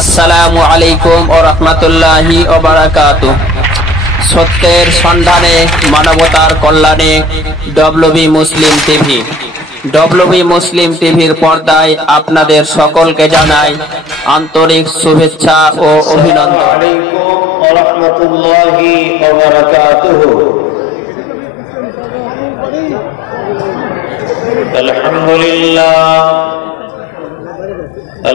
আসসালামু আলাইকুম ওয়া রাহমাতুল্লাহি ওয়া বারাকাতুহু। সত্যের সন্ধানে মানবতার কল্যাণে ডব্লিউবি মুসলিম টিভি। ডব্লিউবি মুসলিম টিভির পর্দায় আপনাদের সকলকে জানাই আন্তরিক শুভেচ্ছা ও অভিনন্দন। আলাইকুম ওয়া রাহমাতুল্লাহি ওয়া বারাকাতুহু। আলহামদুলিল্লাহ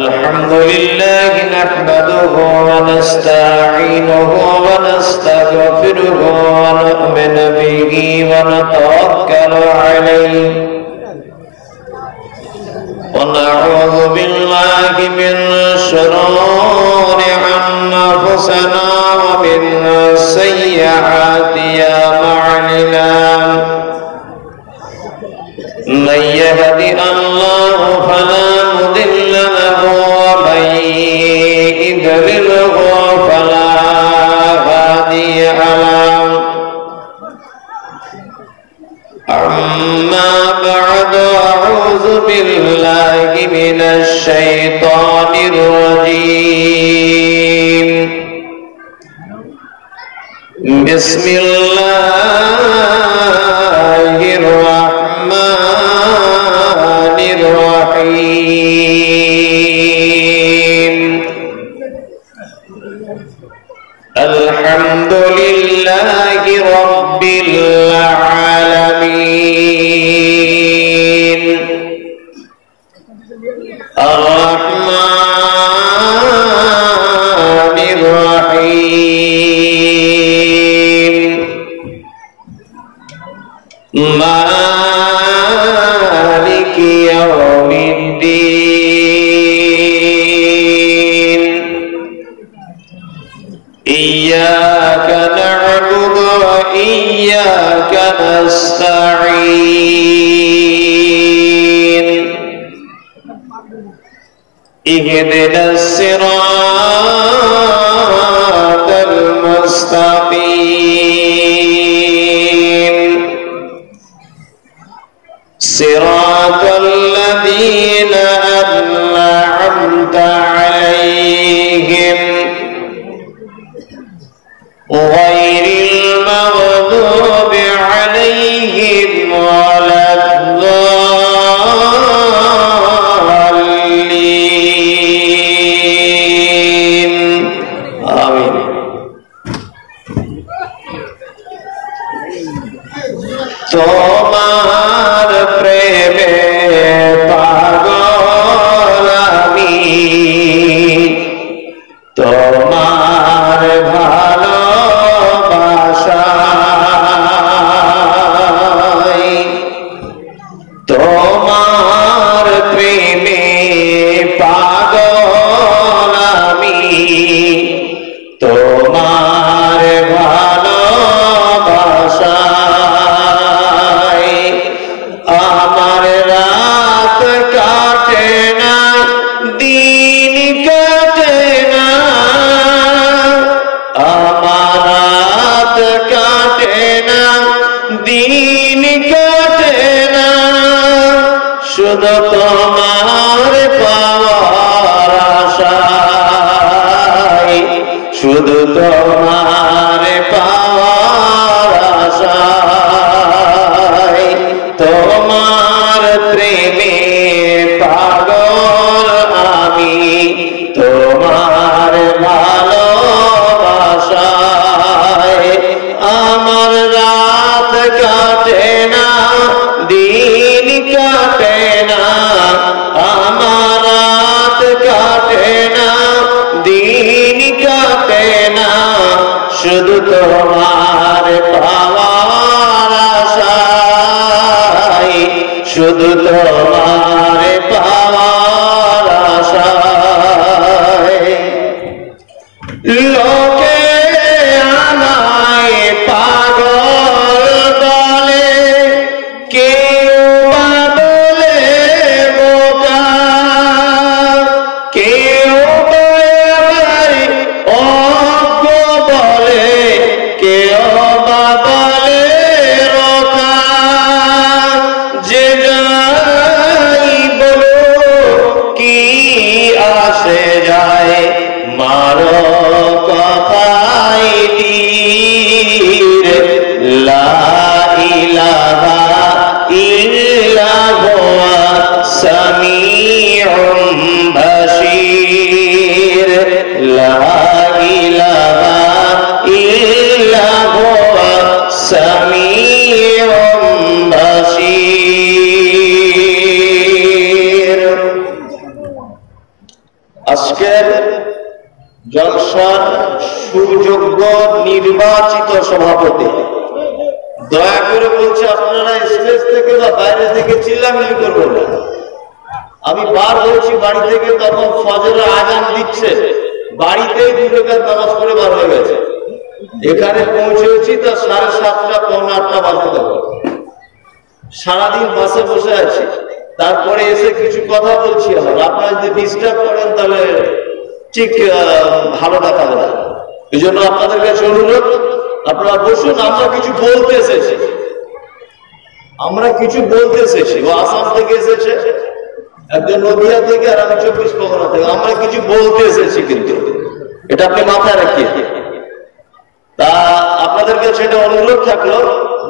الحمد لله نحمده ونستعينه ونستغفره ونؤمن به ونتوكل عليه ونعوذ بالله من شرور أنفسنا ومن سيئات أعمالنا من يهد الله فلا مضل له ومن يضلل فلا هادي له. أما بعد أعوذ بالله من الشيطان الرجيم. بسم الله الرحمن الرحيم. الحمد لله رب العالمين الرحمن الرحيم مالك يوم الدين. إياك نعبد وإياك نستعين. اهدنا الصراط المستقيم صراط الذين أنعمت عليهم غير المغضوب عليهم ولا الضالين. آمين. তোমার প্রেমে পাগল আমি, তোমার ভালোবাসায়, তোমার প্রেমে পাগল আমি, তোমার ভালোবাসায় আমার রাত কাটে না, দিন কাটে না, আমার রাত কাটে না, দিন কাটে না, শুধু তোমার পাওয়ার আশায়, শুধু তোমার পাওয়ার আশায়, তোমার প্রেমে পাগল আমি, তোমার ভালোবাসায় আমার রাত কাটে না, দিন কাটে না, আমার রাত কাটে না, দিন কাটে না, শুধু তোমার পাওয়ার আশায়, শুধু তোমার পাওয়ার আশায়। লোকে আমায় পাগল বলে, কেউ বা বলে বোকা, কেউ বা আমায় অজ্ঞ বলে, কেউ বা বলে রোকা। যে যাই বলো কি আসে যায়, আর কথাই তীর লা ইলাহা ইল্লাহু সামিউম বাশীর লা ইলাহা ইল্লাহু সামিউম বাশীর। আজকের জলসার সুযোগ্য নির্বাচিত সভাপতি, দয়া করে বলছি আপনারা স্টেজ থেকে বা বাইরে থেকে চিল্লামিল্লি করবেন না। আমি বার হয়েছি বাড়ি থেকে, তখন ফজরের আযান দিচ্ছে, বাড়িতেই 2 রাকাত নামাজ পড়ে বার হয়ে গেছে। এখানে পৌঁছেছি তা 7:30 পৌনে 8টা বাজে। তখন সারাদিন বাসে বসে আছি, তারপরে এসে কিছু কথা বলছি। আপনারা যদি ডিস্টার্ব করেন তাহলে ঠিক ভালো দেখাবে না। এই জন্য আপনাদের কাছে অনুরোধ, আপনারা বসুন। আমরা কিছু বলতে এসেছি, ও আসাম থেকে এসেছে, একজন নদিয়া থেকে, আর আমি 24 পরগনা থেকে। আমরা কিছু বলতে এসেছি, কিন্তু এটা আপনি মাথায় রাখিয়ে। তা আপনাদের কাছে এটা অনুরোধ থাকলো,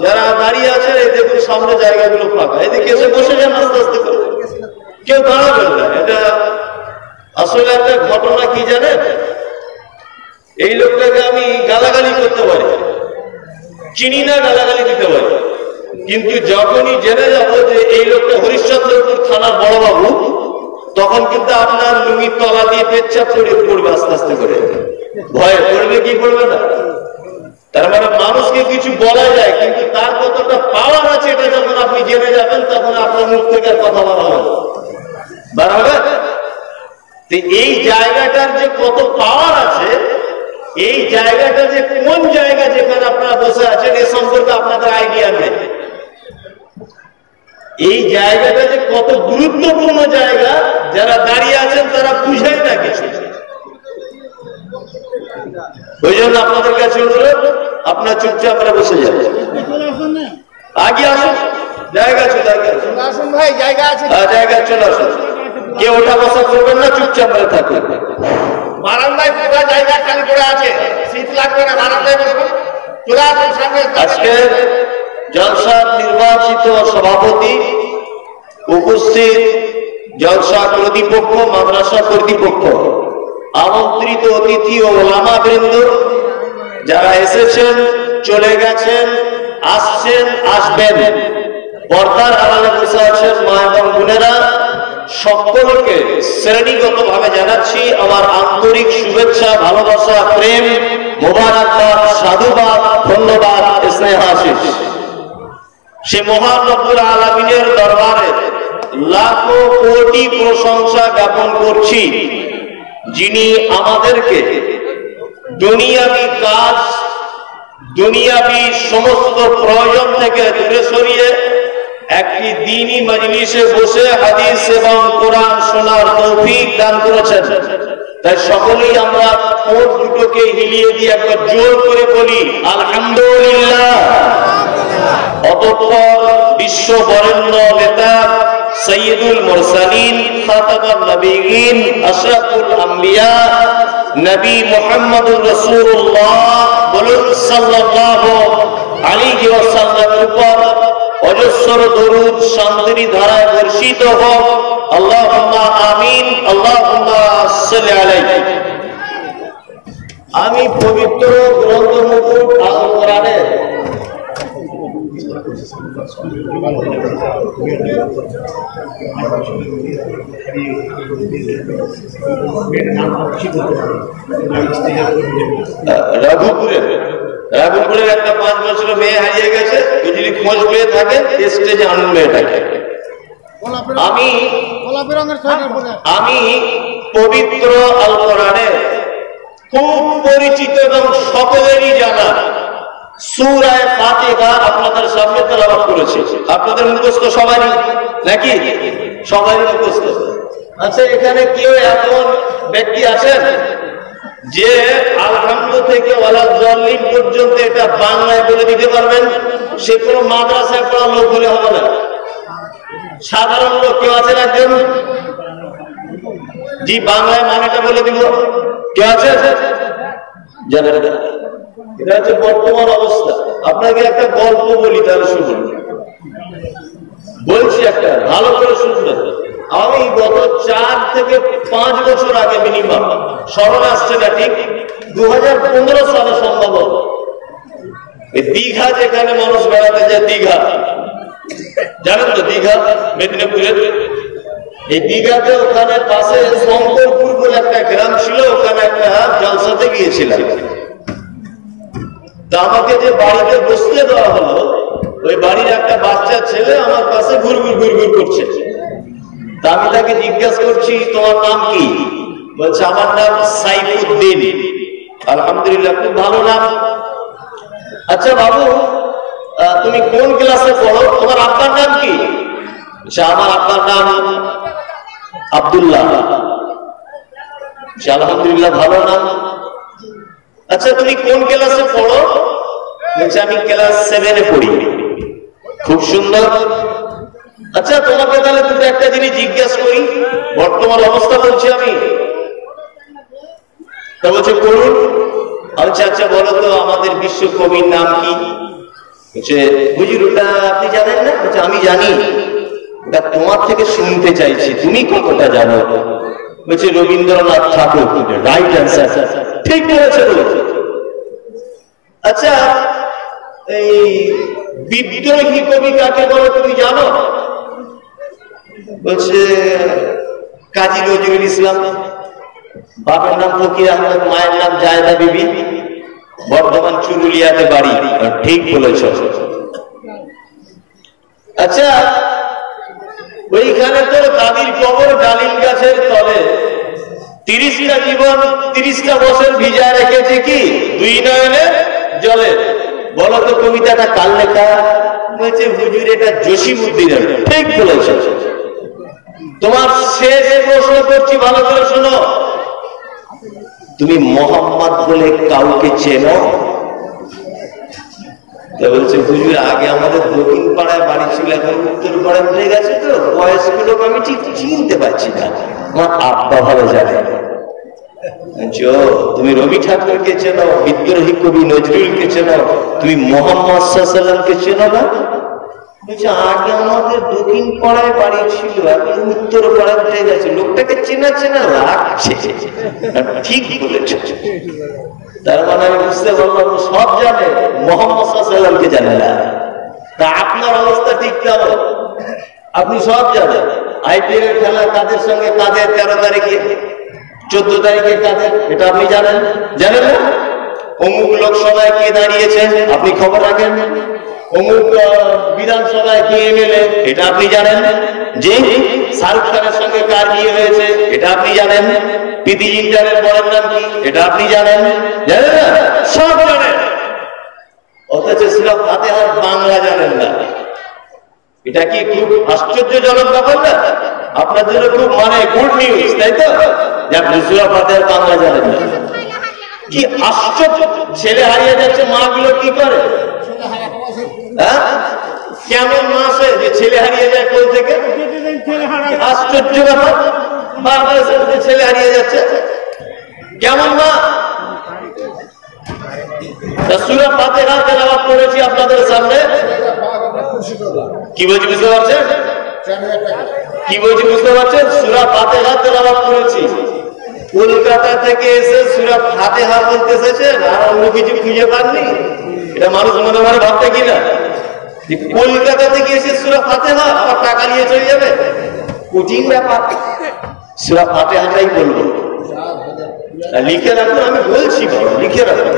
যারা দাঁড়িয়ে আছেন এই দেখুন সামনে জায়গাগুলো ফাঁকা, এদিকে এসে বসে যান আস্তে আস্তে করে, কেউ দাঁড়াবেন না। এটা আসলে একটা ঘটনা কি জানেন, এই লোকটাকে আমি গালাগালি করতে পারি, চিনি না, গালাগালি দিতে পারি, কিন্তু যখনই জেনে যাবো যে এই লোকটা হরিশ্চন্দ্রপুর থানার বড়বাবু, তখন কিন্তু আপনার লুঙ্গির তলা দিয়ে পেচ্ছাপ করে পড়বে আস্তে আস্তে করে। ভয়ে পড়বে কি পড়বে না? তার মানে মানুষকে কিছু বলা যায়, কিন্তু তার কতটা পাওয়ার আছে এটা যখন আপনি জেনে যাবেন, তখন আপনার মুখ থেকে কথা বলা হবে। এই জায়গাটার যে কত পাওয়ার আছে, এই জায়গাটা যে কোন জায়গা যেখানে আপনারা বসে আছেন এ সম্পর্কে আপনাদের আইডিয়া নেই। এই জায়গাটা যে কত গুরুত্বপূর্ণ জায়গা, যারা দাঁড়িয়ে আছেন তারা বুঝেন না কিছু। ওই জন্য আপনাদের কাছে অনুরোধ, আপনার চুপচাপ আপনারা বসে যাবেন। আগে আসুন, জায়গা চলে আসুন ভাই, জায়গা আছে, জায়গা চলে আসুন। কেউ ওঠা বসা করবেন না, চুপচাপ করে থাকবেন। বারান্দায় পুরো জায়গা খালি পড়ে আছে, শীত লাগবে না, বারান্দায় বসবেন। চলে আসুন সামনে। আজকে জলসার নির্বাচিত সভাপতি, উপস্থিত জলসা কর্তৃপক্ষ, মাদ্রাসা কর্তৃপক্ষ, আমন্ত্রিত অতিথি ও ওলামা বৃন্দ, যারা এসেছেন, চলে গেছেন, আসছেন, আসবেন, পর্দার আড়ালে বসে আছেন মা এবং বোনেরা, সকলকে শ্রেণীগত ভাবে জানাচ্ছি আমার আন্তরিক শুভেচ্ছা, ভালোবাসা, প্রেম, মোবারকবাদ, সাধুবাদ, ধন্যবাদ, স্নেহাশিস। সে মহান রব্বুল আলামিনের দরবারে লাখো কোটি প্রশংসা জ্ঞাপন করছি, যিনি আমাদেরকে দুনিয়াবি কাজ, দুনিয়াবি সমস্ত প্রয়োজন থেকে দূরে সরিয়ে একটি দ্বীনি মজলিসে বসে হাদিস এবং কোরআন শোনার তৌফিক দান করেছেন। তাই সকলেই আমরা ঠোঁট দুটোকে হিলিয়ে দিয়ে একবার জোর করে বলি আলহামদুলিল্লাহ। অতঃপর বিশ্ব বরেণ্য নেতা সৈয়দুল মুরসালিন, খাতামুন নবিয়্যিন, আশরাফুল আম্বিয়া, নবী মুহাম্মদুর রাসূলুল্লাহ বলুন সাল্লাল্লাহু আলাইহি ওয়াসাল্লামের উপর অজস্র দরুদ শান্তির ধারায় বর্ষিত হোক। আল্লাহুম্মা আমিন, আল্লাহুম্মা সাল্লি আলাইহি। আমি পবিত্র গ্রন্থ মুকুট আল কোরআনের রাঘুপুরের একটা 5 বছরের মেয়ে হারিয়ে গেছে, যদি খোঁজ পেয়ে থাকে স্টেজে আনুন মেয়েটাকে। আমি পবিত্র আল কোরআনের খুব পরিচিত এবং সকলেরই জানা সূরা ফাতিহা আপনাদের সামনে তেলাওয়াত করেছি। আপনাদের মুখস্থ সবারই নাকি? সবারই মুখস্থ। আচ্ছা, এখানে কেউ এমন ব্যক্তি আছেন যে আলহামদু থেকে ওয়ালা জাল্লিন পর্যন্ত এটা বাংলায় বলে দিতে পারবেন? সে কোনো মাদ্রাসায় পড়া লোক হলে হবে না, সাধারণ লোক কেউ আছেন একজন? জি, বাংলায় মানেটা বলে দিব। কে আছে? জানেন না? এটা হচ্ছে বর্তমান অবস্থা। আপনাকে একটা গল্প বলি, তাহলে শুনুন। বলছি একটা, ভালো করে শুনবেন। আমি গত 4 থেকে 5 বছর আগে মিনিমাম, স্মরণ আসছে না ঠিক, 2015 সালে সম্ভবত, দীঘা, যেখানে মানুষ বেড়াতে যায়, দীঘা জানেন তো? দীঘা মেদিনীপুরের এই দীঘাতে, ওখানে পাশে শঙ্করপুর বলে একটা গ্রাম ছিল, ওখানে একটা জলসাতে গিয়েছিলাম। তা আমাকে যে বাড়িতে বসতে দেওয়া হলো, ওই বাড়ির একটা বাচ্চা ছেলে আমার পাশে ঘুরঘুর ঘুরঘুর করছে। তা আমি তাকে জিজ্ঞাসা করছি, তোমার নাম কি? বলছে, আমার নাম সাইফুদ্দিন। আলহামদুলিল্লাহ, খুব ভালো নাম। আচ্ছা বাবু, তুমি কোন ক্লাসে পড়ো? তোমার আব্বার নাম কি? আমার আব্বার নাম আব্দুল্লাহ। আলহামদুলিল্লাহ, ভালো নাম। আচ্ছা, তুমি কোন ক্লাসে পড়ো? বলছে, আমি ক্লাস 7-এ পড়ি। খুব সুন্দর। আচ্ছা, তোমাকে তাহলে দুটো একটা জিনিস জিজ্ঞাসা করি, বর্তমান অবস্থা বলছি আমি। তা বলছে, করুন। আচ্ছা আচ্ছা, বলো তো আমাদের বিশ্বকবির নাম কি? বলছে, হুজুর ওটা আপনি জানেন না? বলছে, আমি জানি, ওটা তোমার থেকে শুনতে চাইছি, তুমি কতটা জানো? বলছে, রবীন্দ্রনাথ ঠাকুর। রাইট অ্যান্সার, ঠিক বলেছে। আচ্ছা, এই বিদ্রোহী কবি কাকে বলে তুমি জানো? বলছে, কাজী নজরুল ইসলাম। বাবার নাম ফকির আহমেদ, মায়ের নাম জায়দা বিবি, বর্ধমান চুরুলিয়াতে বাড়ি। ঠিক বলেছ। আচ্ছা, ওইখানে তো দাদির কবর ডালিম গাছের তলে, 30টা জীবন 30টা বছর ভিজা রেখেছে কি 2 নয়নের জলে। বলো তো কবিতাটা কার লেখা? বলছে, হুজুর এটা জসিমউদ্দিনের। ঠিক বলেছ। তোমার শেষ প্রশ্ন করছি, ভালো করে শোনো। তুমি মোহাম্মদ বলে কাউকে চেনো? বলছে, হুজুর আগে আমাদের দক্ষিণ পাড়ায় বাড়ি ছিল, এখন উত্তর পাড়ায় উঠে গেছে, তো বয়সগুলো আমি ঠিক চিনতে পারছি না। আমার আব্বা ভালো জানে। তুমি রবি ঠাকুরকে চেনো, বিদ্রোহী কবি নজরুলকে চেনো, তুমি মোহাম্মদ সাল্লাল্লাহু আলাইহি ওয়াসাল্লামকে চেনো না? বলছে, আগে আমাদের দক্ষিণ পাড়ায় বাড়ি ছিল, এখন উত্তর পাড়ায় উঠে গেছে, লোকটাকে চেনা চেনা লাগছে। ঠিক বলেছ। তার মানে আমি বুঝতে পারলাম সব জানে, মোহাম্মদ সাল্লাল্লাহু আলাইহি ওয়াসাল্লামকে জানে না। তা আপনার অবস্থা ঠিক কেমন? আপনি সব জানেন। আইপিএল এর খেলা কাদের সঙ্গে কাদের, 13 তারিখে, 14 তারিখে কাদের, এটা আপনি জানেন? জানেন না? অমুক লোকসভায় কে দাঁড়িয়েছেন, আপনি খবর রাখেন? অমুক বিধানসভায় কে এমএলএ, এটা আপনি জানেন? যে শাহরুখ খানের সঙ্গে কার বিয়ে হয়েছে, এটা আপনি জানেন? প্রীতি জিন্টারের বড়ের নাম কি, এটা আপনি জানেন? জানেন না? সব জানেন। অথচ সিরাত ফাতিহার বাংলা জানেন না। এটা কি খুব আশ্চর্যজনক ব্যাপার না? আপনাদের খুব মানে গুড নিউজ, তাই তো? যে আপনি সিরাত ফাতিহার বাংলা জানেন না। কি আশ্চর্য! ছেলে হারিয়ে যাচ্ছে, মা গুলো কি করে? কেমন মাস যে ছেলে হারিয়ে যায় কোল থেকে? আশ্চর্য ব্যাপার। বারবার ছেলে হারিয়ে যাচ্ছে, কেমন মা? সূরা ফাতিহা তেলাওয়াত করেছি আপনাদের সামনে। কি বলছি বুঝতে পারছেন? কি বলছি বুঝতে পারছেন? সূরা ফাতিহা তেলাওয়াত করেছি। কলকাতা থেকে এসে সূরা ফাতিহা বলতে এসেছেন, আর অন্য কিছু খুঁজে পাননি? এটা মানুষ মনে মনে ভাবতে কিনা কলকাতা থেকে এসে সূরা ফাতিহা আবার টাকা নিয়ে চলে যাবে? কঠিন ব্যাপার। সূরা ফাতিহাটাই বলবো, লিখে রাখুন। আমি বলছি, লিখে রাখুন।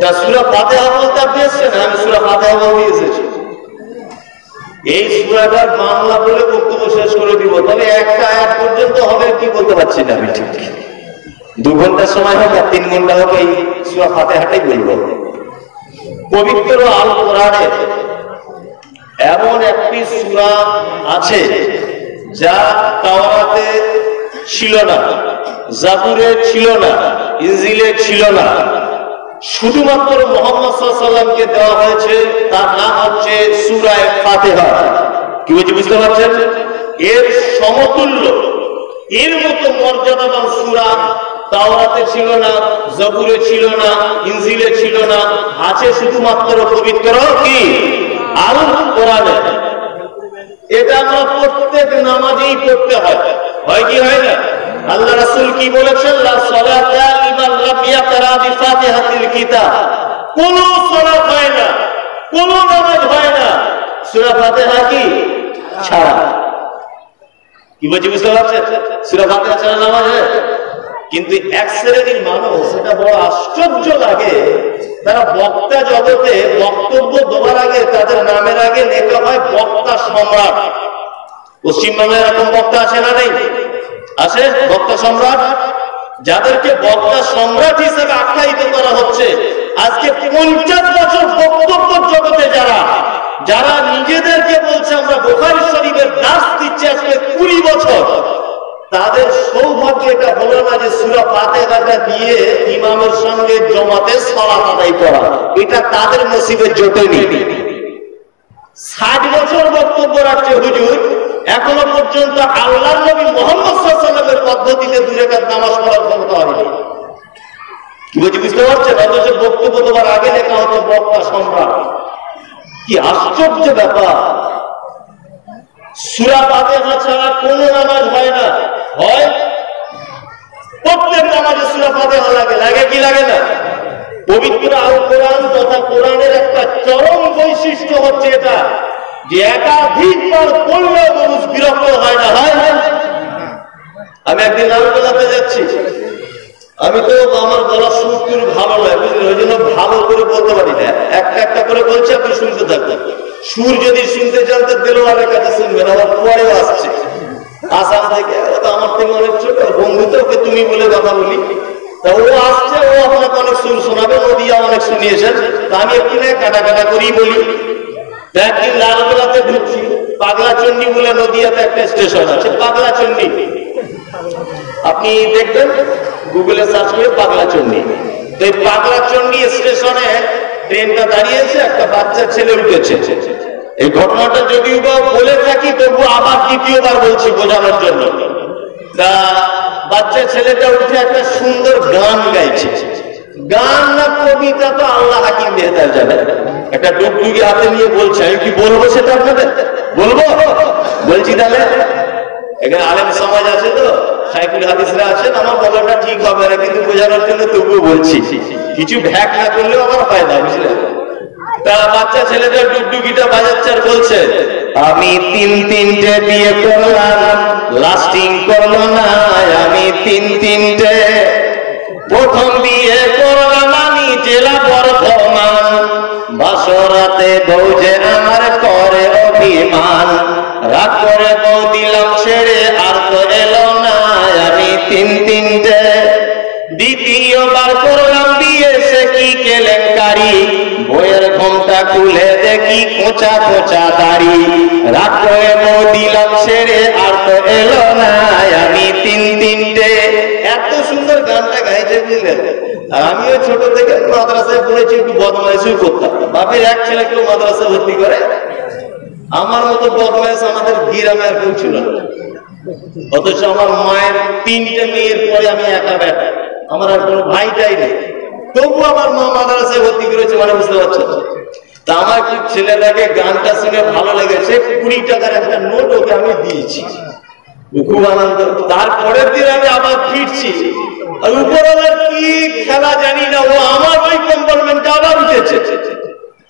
তা সূরা ফাতিহা বলতে আপনি এসেছেন, আমি সূরা ফাতিহা বলতে এসেছি। এই সূরাটার বাংলা বলে বক্তব্য শেষ করে দিব, তবে একটা আয়াত পর্যন্ত হবে কি বলতে পারছি না আমি ঠিক। 2 ঘন্টা সময় হোক আর 3 ঘন্টা হোক, এই সূরা ফাতিহাটাই বলবো। পবিত্র আল কোরআনে এমন একটি সূরা আছে যা তাওরাতে ছিল না, জাবুরে ছিল না, ইনজিলে ছিল না, শুধুমাত্র মুহাম্মদ সাল্লাল্লাহু আলাইহি ওয়াসাল্লামকে দেওয়া হয়েছে। তার নাম হচ্ছে সূরা ফাতিহা। কি বলছি বুঝতে পারছেন? এর সমতুল্য এর মতো মর্যাদাবান সূরা তাওরাতে ছিল না, জবুরে ছিল না, ইনজিলে ছিল না, আছে শুধুমাত্র পবিত্র কি আল কোরআনে। এটা আমরা প্রত্যেক নামাজেই পড়তে হয়, হয় কি হয় না? আল্লাহ রাসূল কি বলেছেন? লা সালাতা লিমান লাম ইয়াকরা বিফাতিহাতিল কিতাব। কোন সালাত হয় না, কোন নামাজ হয় না সূরা ফাতিহা কি ছাড়া। কি বলছি বুঝতে পারছেন? সূরা ফাতিহা ছাড়া নামাজ হয়? কিন্তু এক শ্রেণীর মানুষ, সেটা বড় আশ্চর্য লাগে, তারা বক্তা জগতে বক্তব্য দেওয়ার আগে তাদের নামের আগে লেখা হয় বক্তা সম্রাট। পশ্চিমবঙ্গে এরকম বক্তা আছে না নেই? আছে বক্তা সম্রাট, যাদেরকে বক্তা সম্রাট হিসেবে আখ্যায়িত করা হচ্ছে। আজকে 50 বছর বক্তব্য জগতে যারা নিজেদেরকে বলছে আমরা বুখারী শরীফের দাস দিচ্ছে, আজকে 20 বছর, তাদের সৌভাগ্য এটা হলো না যে সূরা ফাতিহাটা দিয়ে ইমামের সঙ্গে জামাতে সালাত আদায় করা, এটা তাদের নসিবে জোটেনি। 60 বছর বক্তব্য রাখছে হুজুর, এখনো পর্যন্ত আল্লাহর নবী মুহাম্মদ সাল্লাল্লাহু আলাইহি ওয়াসাল্লামের পদ্ধতিতে 2 রাকাত নামাজ পড়ার ক্ষমতা হয়নি। কি বলছি বুঝতে পারছেন? অথচ বক্তব্য দেওয়ার আগে লেখা হতো বক্তা সম্রাট। কি আশ্চর্য ব্যাপার! সূরা ফাতিহা ছাড়া কোনো নামাজ হয় না, হয় প্রত্যেক নামাজে সূরা ফাতিহা লাগে, লাগে কি লাগে না? পবিত্র আল কোরআন তথা কোরআনের একটা চরম বৈশিষ্ট্য হচ্ছে এটা যে একাধিকবার পড়লেও মানুষ বিরক্ত হয় না, হয় না? আমি একদিন লালগোলাতে যাচ্ছি, আমি তো আমার গলা সুর ভালো লাগে, বুঝলেন, ওই জন্য ভালো করে বলতে পারি না, একটা একটা করে বলছি, আপনি শুনতে থাকবেন। সুর যদি শুনতে চান তো দেলোয়ারের কাছে শুনবেন, আমার পরেও আসছে আসাম থেকে, ও তো আমার থেকে অনেক ছোট বন্ধু, তো ওকে তুমি বলে কথা বলি, তা ও আসছে, ও আপনাকে অনেক সুর শোনাবে, নদিয়া অনেক শুনিয়েছেন, তা আমি একটু না কাটা কাটা করেই বলি। একদিন লালগোলাতে ঢুকছি, পাগলাচন্ডী বলে নদিয়াতে একটা স্টেশন আছে, পাগলাচন্ডী, আপনি দেখবেন গুগলে সার্চ করে পাগলাচন্ডী। তো এই পাগলাচন্ডী স্টেশনে ট্রেনটা দাঁড়িয়েছে, একটা বাচ্চা ছেলে উঠেছে। এই ঘটনাটা যদিও বা বলে থাকি, তবু আবার দ্বিতীয়বার বলছি বোঝানোর জন্য। তা বাচ্চা ছেলেটা উঠে একটা সুন্দর গান গাইছে। গান না কবিতা তো আল্লাহ হাকিম বেহতার জানে। একটা ডুগডুগি হাতে নিয়ে বলছে, আমি কি বলবো সেটা আপনাদের বলবো? বলছি তাহলে, এখানে আলেম সমাজ আছে, তো শাইখুল হাদিসরা আছেন, আমার বলাটা ঠিক হবে না, কিন্তু বোঝানোর জন্য তবুও বলছি, কিছু ভ্যাক না করলেও আমার ফায়দা, বুঝলেন? তা বাচ্চা ছেলেটা ডুগডুগিটা বাজাচ্ছে আর বলছে, আমি 3-3টে বিয়ে করলাম, লাস্টিং করলো না, আমি 3-3টে, প্রথম বিয়ে করলাম আমি জেলা বর্ধমান, বাসরাতে বউ যে আমার করে অভিমান, রাগ করে বউ দিলাম ছেড়ে আর তো এলো না, আমি 3-3টে, দ্বিতীয়বার করলাম বিয়ে, সে কি কেলেঙ্কারি, বইয়ের ঘোমটা খুলে দেখি কোঁচা কোঁচা দাড়ি, রাগ করে বউ দিলাম ছেড়ে আর তো এলো না, আমি 3-3টে। এত সুন্দর গানটা গাইছে, বুঝলেন? আর আমিও ছোট থেকে মাদ্রাসায় পড়েছি, একটু বদমাইশও করতাম, বাপের এক ছেলে কেউ মাদ্রাসায় ভর্তি করে, আমার মতো বদমাইশ আমাদের গ্রামে আর কেউ ছিল না। অথচ আমার মায়ের 3টে মেয়ের পরে আমি একা বেটা, আমার আর কোনো ভাইটাই নেই, তবু আমার মা মাদ্রাসায় ভর্তি করেছে, মানে বুঝতে পারছেন? তা আমার ছেলেটাকে গানটা শুনে ভালো লেগেছে, 20 টাকার একটা নোট ওকে আমি দিয়েছি, খুব আনন্দ। তারপরের দিন আমি আবার ফিরছি, আর উপরওয়ালার কি খেলা জানি না, ও আমার ওই কম্পার্টমেন্টে আবার উঠেছে,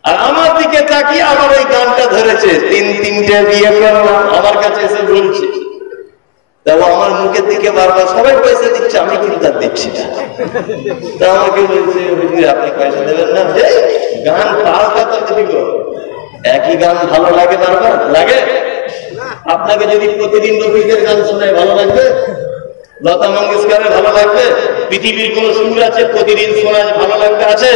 আর আমার দিকে তাকিয়ে আমার ওই গানটা ধরেছে, 3-3টে বিয়ে করলাম, আমার কাছে এসে বলছে। তা ও আমার মুখের দিকে বারবার, সবাই পয়সা দিচ্ছে, আমি কিন্তু আর দিচ্ছি না। তা আমাকে বলছে, আপনি পয়সা দেবেন না, গান পাল্টা তো দিব, একই গান ভালো লাগে বারবার লাগে? আপনাকে যদি প্রতিদিন রফিকের গান শোনায় ভালো লাগবে? লতা মঙ্গেশকরের ভালো লাগবে? পৃথিবীর কোন সুর আছে প্রতিদিন শোনা ভালো লাগবে? আছে?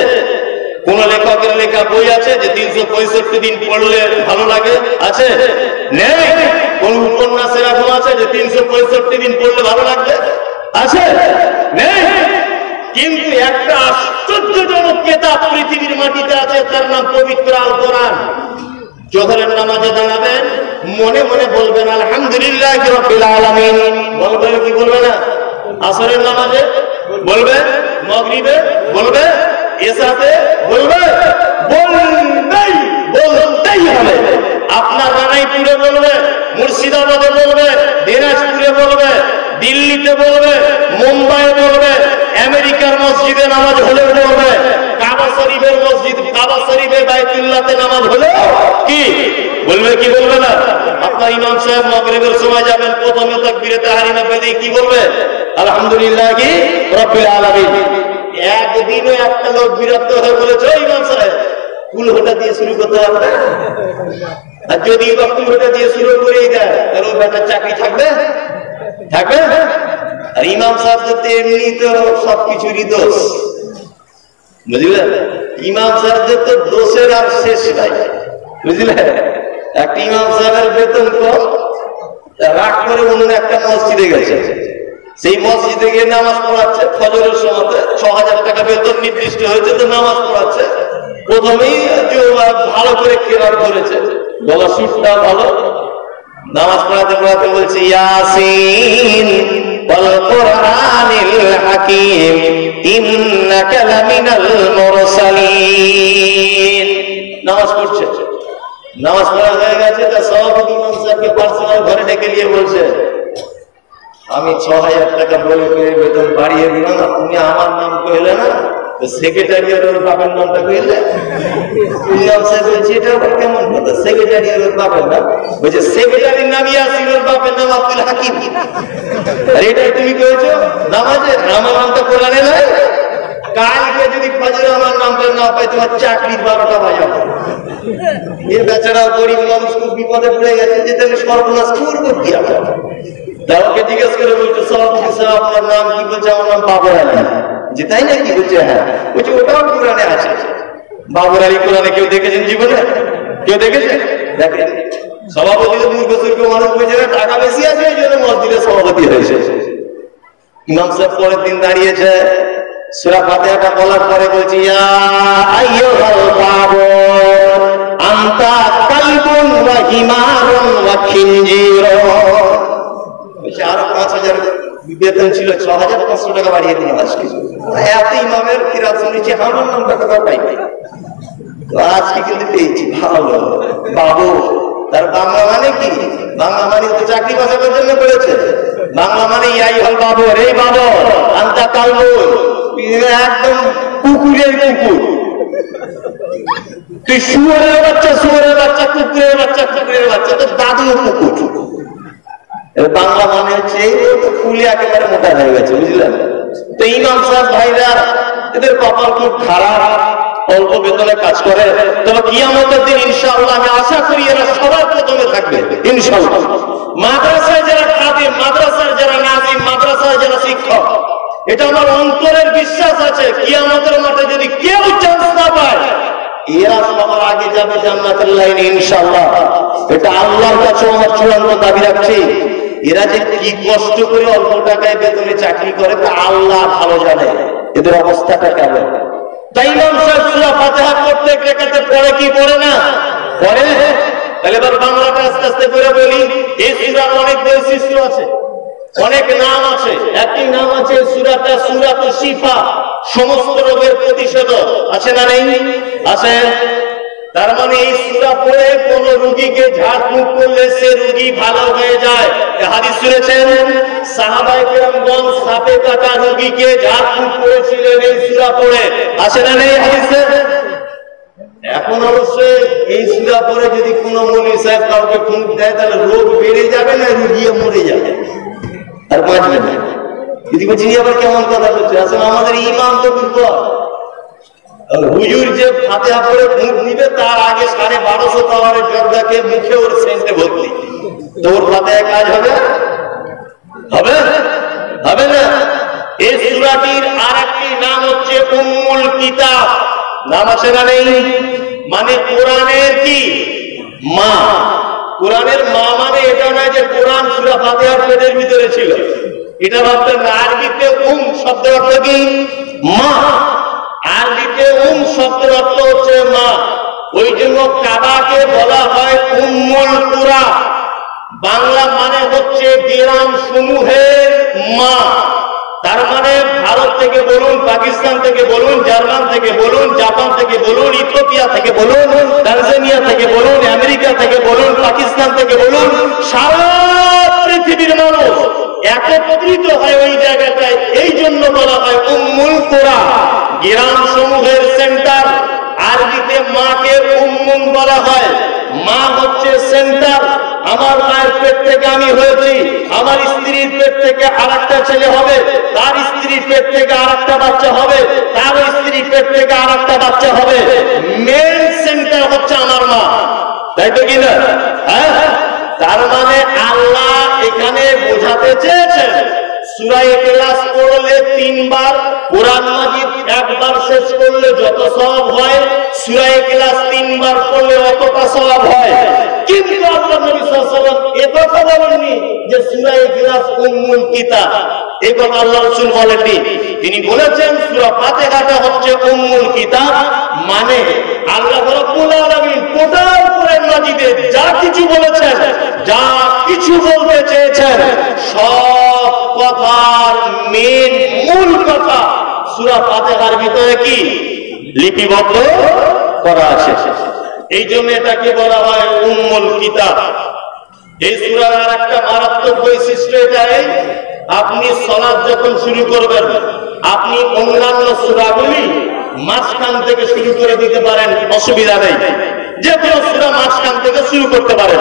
কোন লেখকের লেখা বই আছে যে 365 দিন পড়লে ভালো লাগে? আছে? নেই। কোন উপন্যাস এরকম আছে যে 365 দিন পড়লে ভালো লাগবে? আছে? নেই। কিন্তু একটা আশ্চর্যজনক কিতাব পৃথিবীর মাটিতে আছে, তার নাম পবিত্র আল কোরআন। জোহরের নামাজে দাঁড়াবেন, মনে মনে বলবেন আলহামদুলিল্লাহ রাব্বিল আলামিন। বলবেন কি বলবে না? আসরের নামাজে বলবে, মাগরিবে বলবে, এশাতে বলবে, বলতেই হবে। আপনার রানাইপুরে বলবে, মুর্শিদাবাদে বলবে, দিনাজপুরে বলবে, দিল্লিতে বলবে, মুম্বাইয়ে বলবে, আমেরিকার মসজিদে নামাজ হলেও বলবে, কাবা শরীফের মসজিদ, কাবা শরীফের বাইতুল্লাহতে নামাজ হলেও কি বলবে, কি বলবে না? আপনার ইমাম সাহেব মাগরিবের সময় যাবেন, প্রথমে তাকবীরে তাহরিমা পড়ে কি বলবে? আলহামদুলিল্লাহ কি রাব্বিল আলামিন। একদিনে একটা লোক বিরক্ত হয়ে বলেছে, ইমাম সাহেব কুলহোটা দিয়ে শুরু করতে হবে। আর যদি কুলহোটা দিয়ে শুরু করে দেয় তাহলে ওই ব্যাটার চাকরি থাকবে? থাকবে? আর ইমাম সাহেব তো এমনি তো সবকিছুরই দোষ, বুঝলেন? ইমাম সাহেবদের তো দোষের আর শেষ নাই, বুঝলেন? একটা ইমাম সাহেবের বেতন কম, রাগ করে অন্য একটা মসজিদে গেছে, সেই মসজিদে গিয়ে নামাজ পড়াচ্ছে ফজরের সময়, ৬,০০০ টাকা বেতন নির্দিষ্ট হয়েছে, তো নামাজ পড়াচ্ছে। প্রথমেই ভালো করে কেরার করেছে, গলা সুরটা ভালো, নামাজ পড়াতে পড়াতে বলছে ইয়াসিন ওয়াল কুরআনিল হাকীম ইন্নাকা লামিনাল মুরসালিন। নামাজ পড়ছে, নামাজ পড়া হয়ে গেছে, তা সভাপতি ইমাম সাহেবকে পার্সোনাল ঘরে ডেকে নিয়ে বলছে, আমি ৬,০০০ টাকা বলে বেতন বাড়িয়ে দিলাম, তুমি আমার নাম কইলে না, সেক্রেটারি আর ওর বাপের নামটা কইলে। ইমাম সাহেব বলছে এটা আবার কেমন কথা, সেক্রেটারি আর ওর বাপের নাম? বলছে সেক্রেটারির নাম ইয়াসিন, ওর বাপের নাম আব্দুল হাকিম। আর এটাই তুমি কইছো নামাজে? আমার নামটা কোরআনে নাই? কালকে যদি ফজরে আমার নামটা না পাই, তোমার চাকরির ১২টা বাজাবো। এর বেচারা গরিব মানুষ খুব বিপদে পড়ে গেছে, যে তাহলে সর্বনাশ করবো কি আমরা? তা ওকে জিজ্ঞেস করে বলছে, সভাপতি সাহেব আপনার নাম কি? বলছে আমার নাম বাবর আলী। যে তাই নাকি? বলছে হ্যাঁ। বলছে ওটাও কোরআনে আছে। বাবর আলী কোরআনে কেউ দেখেছেন জীবনে? কেউ দেখেছে? দেখেন। সভাপতি তো মূর্খ মানুষ বলছে না, টাকা বেশি আছে এই জন্য মসজিদের সভাপতি হয়েছে। ইমাম সাহেব পরের দিন দাঁড়িয়েছে, সূরা ফাতিহাটা বলার পরে বলছি ইয়া আইয়ুহাল বাবর আনতা কালবুন ওয়া হিমারুন ওয়া খিনজিরুন। বলছে আরো ৫,০০০ বেতন ছিল, ৬,৫০০ টাকা বাড়িয়ে দিলাম আজকে। এত ইমামের কিরাত শুনেছি, আমার নামটা কোথাও পাই নাই, তো আজকে কিন্তু পেয়েছি। ভালো বাবু, তার বাংলা মানে কি? বাংলা মানে তো চাকরি বাঁচানোর জন্য করেছে। বাংলা মানে ইয়াই হল বাবর, এই বাবর আনতা কালবুন, একদম কুকুরের কুকুর। তুই শুয়োরের বাচ্চা, শুয়োরের বাচ্চা, কুকুরের বাচ্চা, কুকুরের বাচ্চা, তো দাদু কুকুর। বাংলা মানে হচ্ছে ফুলে একেবারে মোটা হয়ে গেছে, বুঝলেন? তো ইমাম সাহেব ভাইরা, এদের কপাল খুব খারাপ, অল্প বেতনে কাজ করে। তবে কিয়ামতের দিন ইনশাআল্লাহ আমি আশা করি এরা সবার প্রথমে থাকবে ইনশাআল্লাহ। মাদ্রাসায় যারা খাদেম, মাদ্রাসার যারা নাজিম, মাদ্রাসার যারা শিক্ষক, এটা আমার অন্তরের বিশ্বাস আছে, কিয়ামতের মাঠে যদি কেউ চান্স না পায়, এরা সবার আগে যাবে জান্নাতের লাইনে ইনশাআল্লাহ। এটা আল্লাহর কাছে আমার চূড়ান্ত দাবি রাখছি। এরা যে কি কষ্ট করে অল্প টাকায় বেতনে চাকরি করে তা আল্লাহ ভালো জানে, এদের অবস্থাটা কেমন। তাই ইমাম সাহেব সূরা ফাতিহা পড়তে রেখাতে পড়ে কি পড়ে না? পড়ে। তাহলে এবার বাংলাটা আস্তে আস্তে করে বলি। এই সূরার অনেক বৈশিষ্ট্য আছে, অনেক নাম আছে। একটি নাম আছে সূরাটা সূরাতুশ শিফা, সমস্ত রোগের প্রতিষেধক। আছে না নেই? আছে। তার মানে এই সূরা পড়ে কোন রোগীকে ঝাড়ফুঁক করলে সে রোগী ভালো হয়ে যায়। হাদিস শুনেছেন, সাহাবায়ে কেরামগণ সাপে কাটা রোগীকে ঝাড়ফুঁক করেছিলেন এই সূরা পড়ে। আছে না নেই হাদিসে? এখন অবশ্যই এই সূরা পড়ে যদি কোনো মুনি সাহেব কাউকে ফুঁক দেয়, তাহলে রোগ বেড়ে যাবে না রোগী মরে যাবে, আর বাঁচবে না। যদি বলছি আবার কেমন কথা বলছে, আসলে আমাদের ইমাম তো দুর্বল। হুজুর যে ফাতিহা পড়ে ফুঁক নিবে, তার আগে 1250 পাওয়ারের জর্দাকে মুখে ওর সেন্টে ভর্তি, তো ওর ফাতিহায় কাজ হবে? হবে? হবে না। এই সূরাটির আরেকটি নাম হচ্ছে উম্মুল কিতাব। নাম আছে না নেই? মানে কোরআনের কি মা। কোরআনের মা মানে এটা নয় যে কোরআন সূরা ফাতিহার পেটের ভিতরে ছিল, এটা ভাবতেন না। আরবিতে শব্দের অর্থ কি? মা। আরবিতে শব্দের অর্থ হচ্ছে মা। ওই জন্য কাবাকে বলা হয় উম্মুল কুরা। বাংলা মানে হচ্ছে গ্রাম সমূহের মা। তার মানে ভারত থেকে বলুন, পাকিস্তান থেকে বলুন, জার্মান থেকে বলুন, জাপান থেকে বলুন, ইথিওপিয়া থেকে বলুন, তানজানিয়া থেকে বলুন, আমেরিকা থেকে বলুন, পাকিস্তান থেকে বলুন, সারা পৃথিবীর মানুষ একত্রিত হয় ওই জায়গাটায়। এই জন্য বলা হয় উম্মুল কুরা, গ্রাম সমূহের সেন্টার। আরবিতে মাকে উম্মুন বলা হয়। মা হচ্ছে সেন্টার। আমার মায়ের পেট থেকে আমি হয়েছি, আমার স্ত্রীর পেট থেকে আরেকটা ছেলে হবে, তার স্ত্রীর পেট থেকে আরেকটা বাচ্চা হবে, তার স্ত্রীর পেট থেকে আরেকটা বাচ্চা হবে। মেন সেন্টার হচ্ছে আমার মা, তাই তো কিনা? হ্যাঁ, তার মানে আল্লাহ এখানে বোঝাতে চেয়েছেন সূরা ইখলাস পড়লে 3 বার, কোরআন মাজিদ একবার শেষ করলে যত সওয়াব হয়, সূরা ইখলাস 3 বার পড়লে অতটা সওয়াব হয়। কিন্তু আল্লাহ নবী সাল্লাল্লাহু আলাইহি ওয়াসাল্লাম একথা বলেননি যে সূরা ইখলাস উম্মুল কিতাব, একথা আল্লাহ রাসূল বলেননি। তিনি বলেছেন সূরা ফাতিহাটা হচ্ছে উম্মুল কিতাব। মানে আল্লাহ রাব্বুল আলামিন টোটাল কোরআন মাজিদে যা কিছু বলেছেন, যা কিছু বলতে চেয়েছেন, সব কথার মেন মূল কথা সূরা ফাতিহার ভিতরে কি লিপিবদ্ধ করা আছে। এই জন্য এটাকে বলা হয় উম্মুল কিতাব। এই সূরার আরেকটা মারাত্মক বৈশিষ্ট্য এটাই, আপনি সালাত যখন শুরু করবেন, আপনি অন্যান্য সূরাগুলি মাঝখান থেকে শুরু করে দিতে পারেন, অসুবিধা নেই। যে কোনো সূরা মাঝখান থেকে শুরু করতে পারেন।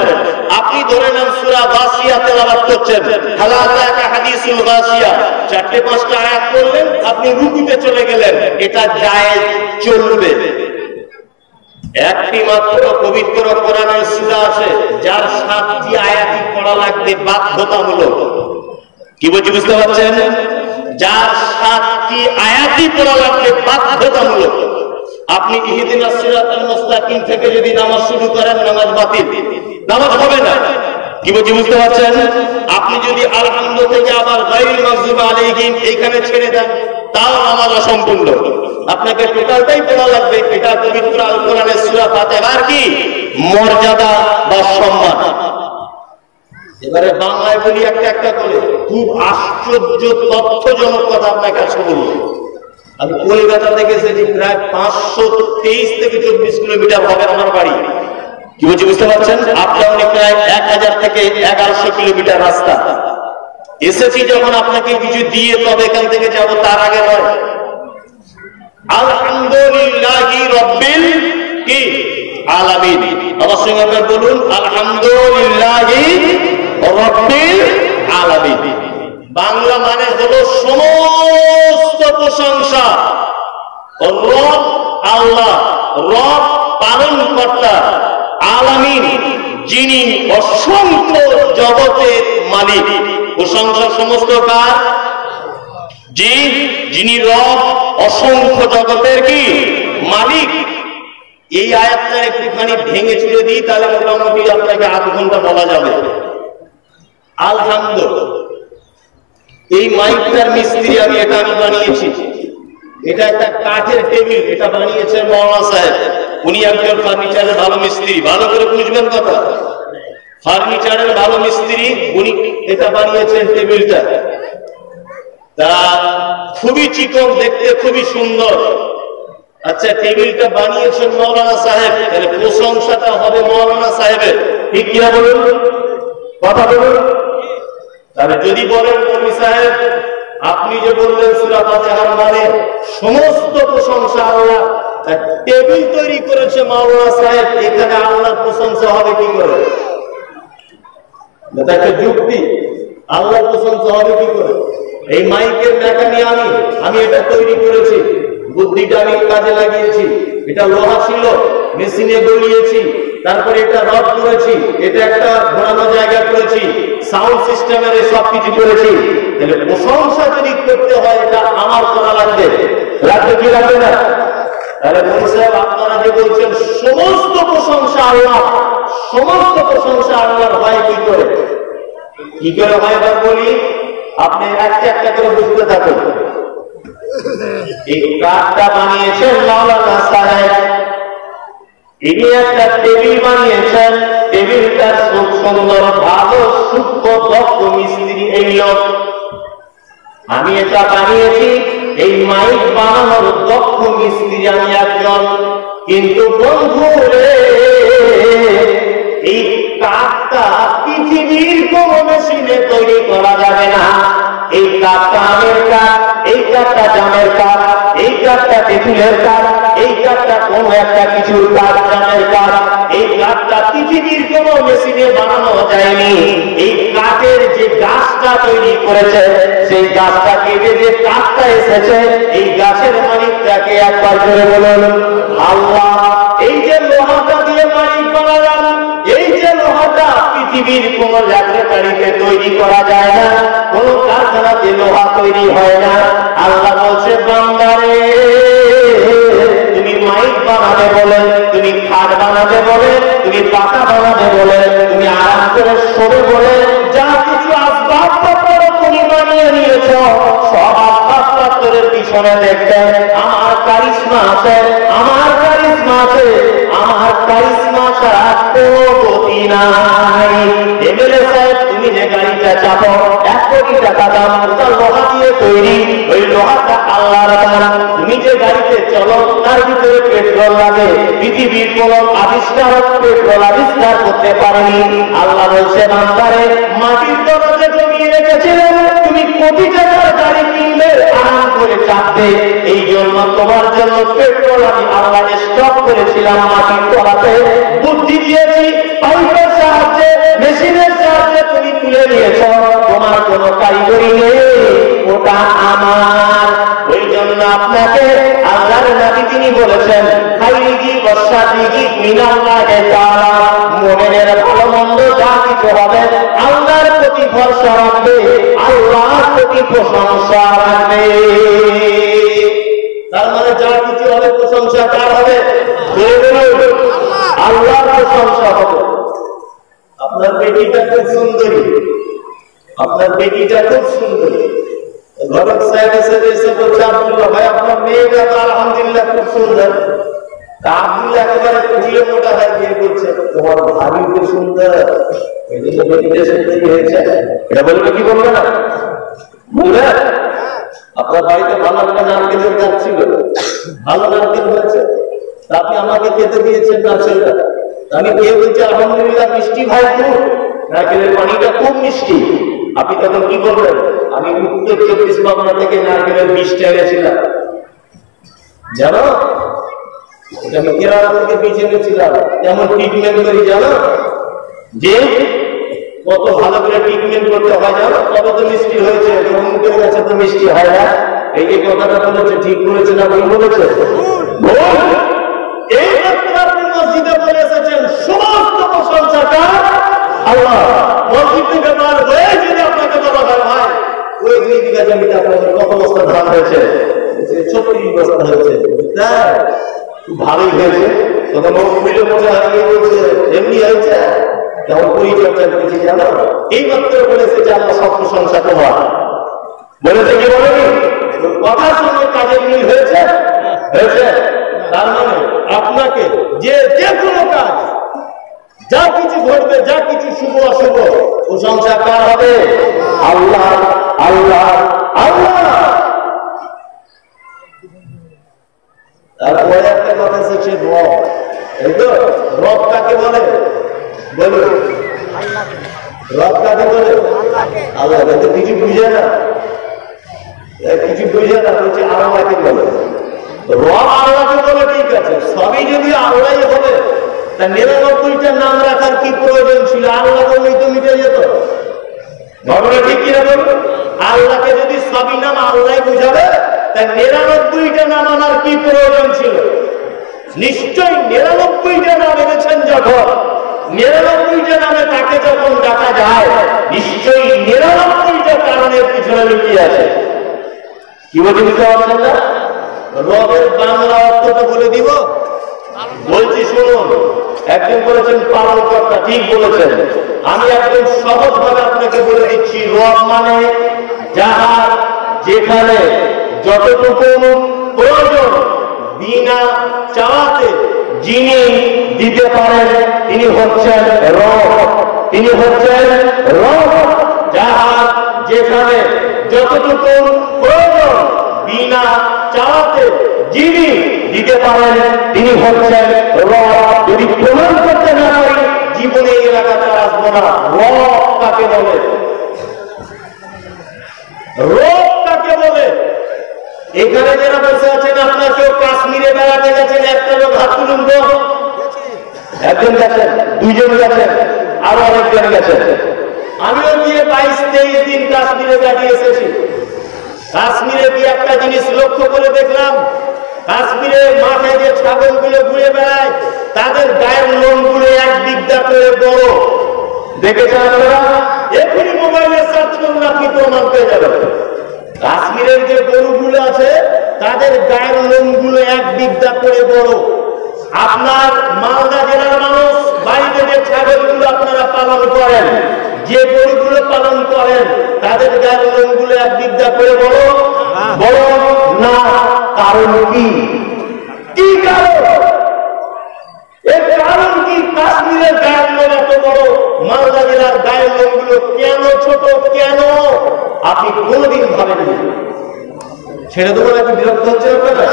আপনি ধরে নেন সূরা গাসিয়া তেলাওয়াত করছেন, হালাকা হাদিসুল গাসিয়া, 4-5টা আয়াত পড়লেন, আপনি রুকুতে চলে গেলেন, এটা জায়েজ, চলবে। একটি মাত্র পবিত্র কোরআনের সূরা আছে যার 7টি আয়াতই পড়া লাগবে বাধ্যতামূলক। কি বলছি বুঝতে পারছেন? যার 7টি আয়াতই পড়া লাগবে বাধ্যতামূলক। আপনি ইহদিনাস সিরাতাল মুস্তাকিম থেকে যদি নামাজ শুরু করেন, নামাজ বাতিল, নামাজ হবে না। কি বলছি বুঝতে পারছেন? আপনি যদি আলহামদুলিল্লাহ থেকে আবার গায়রুল মাগযুব আলাইহিম এইখানে ছেড়ে দেন, তাও নামাজ অসম্পূর্ণ। আপনাকে টোটালটাই পড়া লাগবে। এটা পবিত্র আল কোরআনের সূরা ফাতিহার কি মর্যাদা বা সম্মান। এবারে বাংলায় বলি একটা একটা করে, খুব আশ্চর্য তথ্যজনক কথা আপনার কাছে বলবো। আমি কলকাতা থেকে এসেছি, প্রায় 523 থেকে 24 কিলোমিটার হবে আমার বাড়ি। কি বলছি বুঝতে পারছেন? আপডাউনে প্রায় 1000 থেকে 1100 কিলোমিটার রাস্তা। এসেছি যখন আপনাকে কিছু দিয়ে তবে এখান থেকে যাব, তার আগে নয়। আলহামদুলিল্লাহি রাব্বিল কি আলামিন। আমার সঙ্গে বলুন, আলহামদুলিল্লাহি রাব্বিল আলামিন। বাংলা মানে হলো সমস্ত প্রশংসা রব আল্লাহ, রব পালনকর্তা, আলামিন যিনি অসংখ্য জগতের মালিক। প্রশংসা সমস্ত কার? যিনি রব, অসংখ্য জগতের কি মালিক। এই আয়াতটা একটুখানি ভেঙে ছুড়ে দিই, তাহলে মোটামুটি আপনাকে 8 ঘন্টা বলা যাবে। আলহামদুলিল্লাহ, এই মাইকটার মিস্ত্রি আমি বানিয়েছি। এটা একটা কাঠের টেবিল, এটা বানিয়েছেন মাওলানা সাহেব। উনি একজন ফার্নিচারের ভালো মিস্ত্রি, ভালো করে বুঝবেন কথা। ফার্নিচারের ভালো মিস্ত্রি, উনি এটা বানিয়েছেন টেবিলটা। তা খুবই চিকন, দেখতে খুবই সুন্দর। আচ্ছা, টেবিলটা বানিয়েছেন মাওলানা সাহেব, তাহলে প্রশংসাটা হবে মাওলানা সাহেবের, ঠিক কিনা বলুন? কথা বলুন। তাহলে যদি বলেন মৌলভী সাহেব আপনি যে বললেন সূরা ফাতিহার মানে সমস্ত প্রশংসা আল্লাহ, টেবিল তৈরি করেছে মাওলানা সাহেব, এখানে আল্লাহর প্রশংসা হবে কি করে? এটা একটা যুক্তি। আল্লাহর প্রশংসা হবে কি করে? এই মাইকের মেকানি আমি এটা তৈরি করেছি, বুদ্ধিটা আমি কাজে লাগিয়েছি। এটা লোহা ছিল, মেশিনে গলিয়েছি, তারপরে এটা রড করেছি, এটা একটা ঘোরানো জায়গা করেছি, সাউন্ড সিস্টেমের সবকিছু করেছি। তাহলে প্রশংসা যদি করতে হয় এটা আমার করা লাগবে, লাগবে কি লাগবে না? তাহলে মৌলভী সাহেব আপনারা যে বলছেন সমস্ত প্রশংসা আল্লাহ, সমস্ত প্রশংসা আল্লাহর হয় কি করে? কি করে হয় এবার বলি, আপনি একটা একটা করে বুঝতে থাকুন। এই কাঠটা বানিয়েছেন মাওলানা সাহেব, ইনি একটা টেবিল বানিয়েছেন, টেবিলটা খুব সুন্দর, ভালো, সূক্ষ্ম, দক্ষ মিস্ত্রি এই লোক। আমি এটা বানিয়েছি, এই মাইক বানানোর দক্ষ মিস্ত্রি আমি একজন। কিন্তু বন্ধু রে, এই কাঠটা পৃথিবীর কোন মেশিনে তৈরি করা যাবে না। এই কাঠটা আমের কাঠ, এই কাঠটা জামের কাঠ, এই কাঠটা তেঁতুলের কাঠ, এই কাঠটা কোন একটা কিছুর কাঠ, জামের কাঠ। এই কাঠটা পৃথিবীর কোন মেশিনে বানানো যায়নি। এই কাঠের যে গাছটা তৈরি করেছে, সেই গাছটা কেটে যে কাঠটা এসেছে, এই গাছের মালিকটাকে একবার করে বলুন আল্লাহ। এই যে লোহাটা দিয়ে মালিক বানালাম, এই যে লোহাটা পৃথিবীর কোন ল্যাবরেটরিতে তৈরি করা যায় না, কোন কারখানাতে লোহা তৈরি হয় না। আল্লাহ বলছে বান্দারে, তুমি মাইক বানাবে বলে, তুমি খাট বানাবে বলে, তুমি পাতা বানাবে বলে, তুমি আরাম করে শোবে বলে, যা কিছু আসবাবপত্র তুমি বানিয়ে নিয়েছ, সব আসবাবপত্রের পিছনে দেখতে আমার কারিশমা আছে, আমার কারিশমা আছে, আমার কারিশমা ছাড়া কোনো গতি নাই। এমএলএ সাহেব, তুমি যে গাড়িটা চাপো, 1 কোটি টাকা দাম, ওটা লোহা দিয়ে তৈরি, ওই লোহাটা আল্লাহর দান। তুমি যে গাড়িতে চলো, তার ভিতরে পেট্রোল লাগে, পৃথিবীর কোন আবিষ্কারক পেট্রোল আবিষ্কার করতে পারেনি। আল্লাহ বলছে বান্দারে, মাটির তলাতে জমিয়ে রেখেছিলেন, তুমি কোটি টাকার গাড়ি কিনবে, আরাম করে চাপবে, এই জন্য তোমার জন্য পেট্রোল আমি আল্লাহ স্টক করেছিলাম মাটির তলাতে। বুদ্ধি দিয়েছি, পাইপের সাহায্যে, মেশিনের সাহায্যে তুমি তুলে নিয়েছ, তোমার কোনো কারিগরি নেই, ওটা আমার। ওই জন্য আপনাকে আল্লাহর নবী তিনি বলেছেন, খাইরিহি ওয়াশারিহি মিনাল্লাহি তাআলা, মুমিনের ভালো মন্দ যা কিছু হবে আল্লাহর প্রতি ভরসা রাখবে, আল্লাহর প্রতি প্রশংসা রাখবে। তার মানে যা কিছু হবে প্রশংসা কার হবে? আল্লাহর প্রশংসা হবে। আপনার বেটিটা খুব সুন্দরী, আপনার বেটিটা খুব সুন্দরী। ঘটক সাহেব এসে বলছে, আব্দুল্লাহ ভাই আপনার মেয়েটা তো আলহামদুলিল্লাহ খুব সুন্দর। তা আব্দুল্লাহ একেবারে খুঁজিয়ে মোটা হয় গিয়ে বলছে, তোমার ভাবি খুব সুন্দর, ওই জন্য বেটিটা সুন্দরী হয়েছে। এটা বলবে কি বলবে না? বলবে আপনার বাড়িতে ভালো একটা নারকেলের গাছ ছিল, ভালো নারকেল হয়েছে, আপনি আমাকে খেতে দিয়েছেন নারকেলটা। আমি খেয়ে বলছি আলহামদুলিল্লাহ মিষ্টি ভাই, খুব নারকেলের পানিটা খুব মিষ্টি। আপনি তখন কি বলবেন? আমি উত্তর 24 পরগনা থেকে নারকেলের বীজটা এনেছিলাম, জানো আমি কেরালা থেকে বীজ এনেছিলাম, কেমন ট্রিটমেন্ট করি জানো, যে কত ভালো করে ট্রিটমেন্ট করতে হয় জানো, কত তো মিষ্টি হয়েছে, মুখের কাছে তো মিষ্টি হয় না। এই যে কথাটা বলেছে ঠিক বলেছে না ভুল বলেছে? এই মাত্র আপনি মসজিদে বলে এসেছেন, সমস্ত প্রশংসাটা আল্লাহ। মসজিদ থেকে বার হয়ে যদি আপনাকে বলা হয় ভাই ওই 2 বিঘা জমিতে আপনাদের কত বস্তা ধান হয়েছে? 36 বস্তা হয়েছে। খুব ভালোই হয়েছে। তখন ও মিলে মজা হারিয়ে বলছে এমনি হয়েছে, কেমন পরিচর্যা করেছি জানো? এই মাত্র বলেছে যে আল্লাহ সব প্রশংসা তোমার। বলেছে কি বলেনি? কথার সঙ্গে কাজের মিল হয়েছে, হয়েছে। তার মানে আপনাকে যে কোনো কাজ, যা কিছু ঘটবে, যা কিছু শুভ অশুভ, প্রশংসা কার হবে? আল্লাহ, আল্লাহ, আল্লাহ। তারপরে একটা কথা এসেছে রব। এই তো রব কাকে বলে? বলুন, রব কাকে বলে? আল্লাহকে। তো কিছু বুঝে না, কিছু বুঝে না, বলছে আল্লাহকে বলে। রব আল্লাহকে বলে, ঠিক আছে, সবই যদি আল্লাহ হবে, তা 99টা নাম রাখার কি প্রয়োজন ছিল? আল্লাহ বললেই তো মিটে যেত। ঘটনা ঠিক কিনা বলুন? আল্লাহকে যদি সবই নাম আল্লাহ বুঝাবে, তা 99টা নাম আনার কি প্রয়োজন ছিল? নিশ্চয়ই 99টা নাম এনেছেন যখন, 99টা নামে তাকে যখন ডাকা যায়, নিশ্চয়ই 99টা কারণের পিছনে লুকিয়ে আছে। কি বলতে বুঝতে পারছেন না? রবের বাংলা অর্থটা বলে দিব, বলছি শুনুন। একজন বলেছেন পালনকর্তা, ঠিক বলেছেন। আমি একদম সহজ ভাবে আপনাকে বলে দিচ্ছি, রব মানে যাহার যেখানে যতটুকু প্রয়োজন বিনা চাওয়াতে যিনি দিতে পারেন তিনি হচ্ছেন রব, তিনি হচ্ছেন রব। যাহার যেখানে যতটুকু প্রয়োজন বিনা চাওয়াতে যিনি দিতে পারেন তিনি হচ্ছেন রব। যদি প্রমাণ করতে না পারি জীবনে এই এলাকাতে আসবো না। রব কাকে বলে? রব কাকে বলে? এখানে যারা বসে আছেন আপনার কেউ কাশ্মীরে বেড়াতে গেছেন? একটা লোক হাত তুলুন তো। একজন গেছেন, দুইজন গেছেন, আরো অনেকজন গেছেন। আমিও গিয়ে 22-23 দিন কাশ্মীরে কাটিয়ে এসেছি। কাশ্মীরে গিয়ে একটা জিনিস লক্ষ্য করে দেখলাম, কাশ্মীরে মাঠে যে ছাগলগুলো ঘুরে বেড়ায় তাদের গায়ের লোমগুলো এক বিঘা করে বড়। দেখেছেন আপনারা? এখনই মোবাইলে সার্চ করুন, আপনি প্রমাণ পেয়ে যাবেন। কাশ্মীরের যে গরুগুলো আছে তাদের গায়ের লোমগুলো এক বিঘা করে বড়। আপনার মালদা জেলার মানুষ বাড়িতে যে ছাগলগুলো আপনারা পালন করেন, যে গরুগুলো পালন করেন তাদের গায়ের লোমগুলো এক বিঘা করে বড় বড় না। কারণ কি? কি কারণ? এর কারণ কি? কাশ্মীরের গায়ের লোম এত বড়, মালদা জেলার গায়ের লোমগুলো কেন ছোট? কেন আপনি কোনদিন ভাবেননি? ছেড়ে দেবো নাকি? বিরক্ত হচ্ছে আপনারা?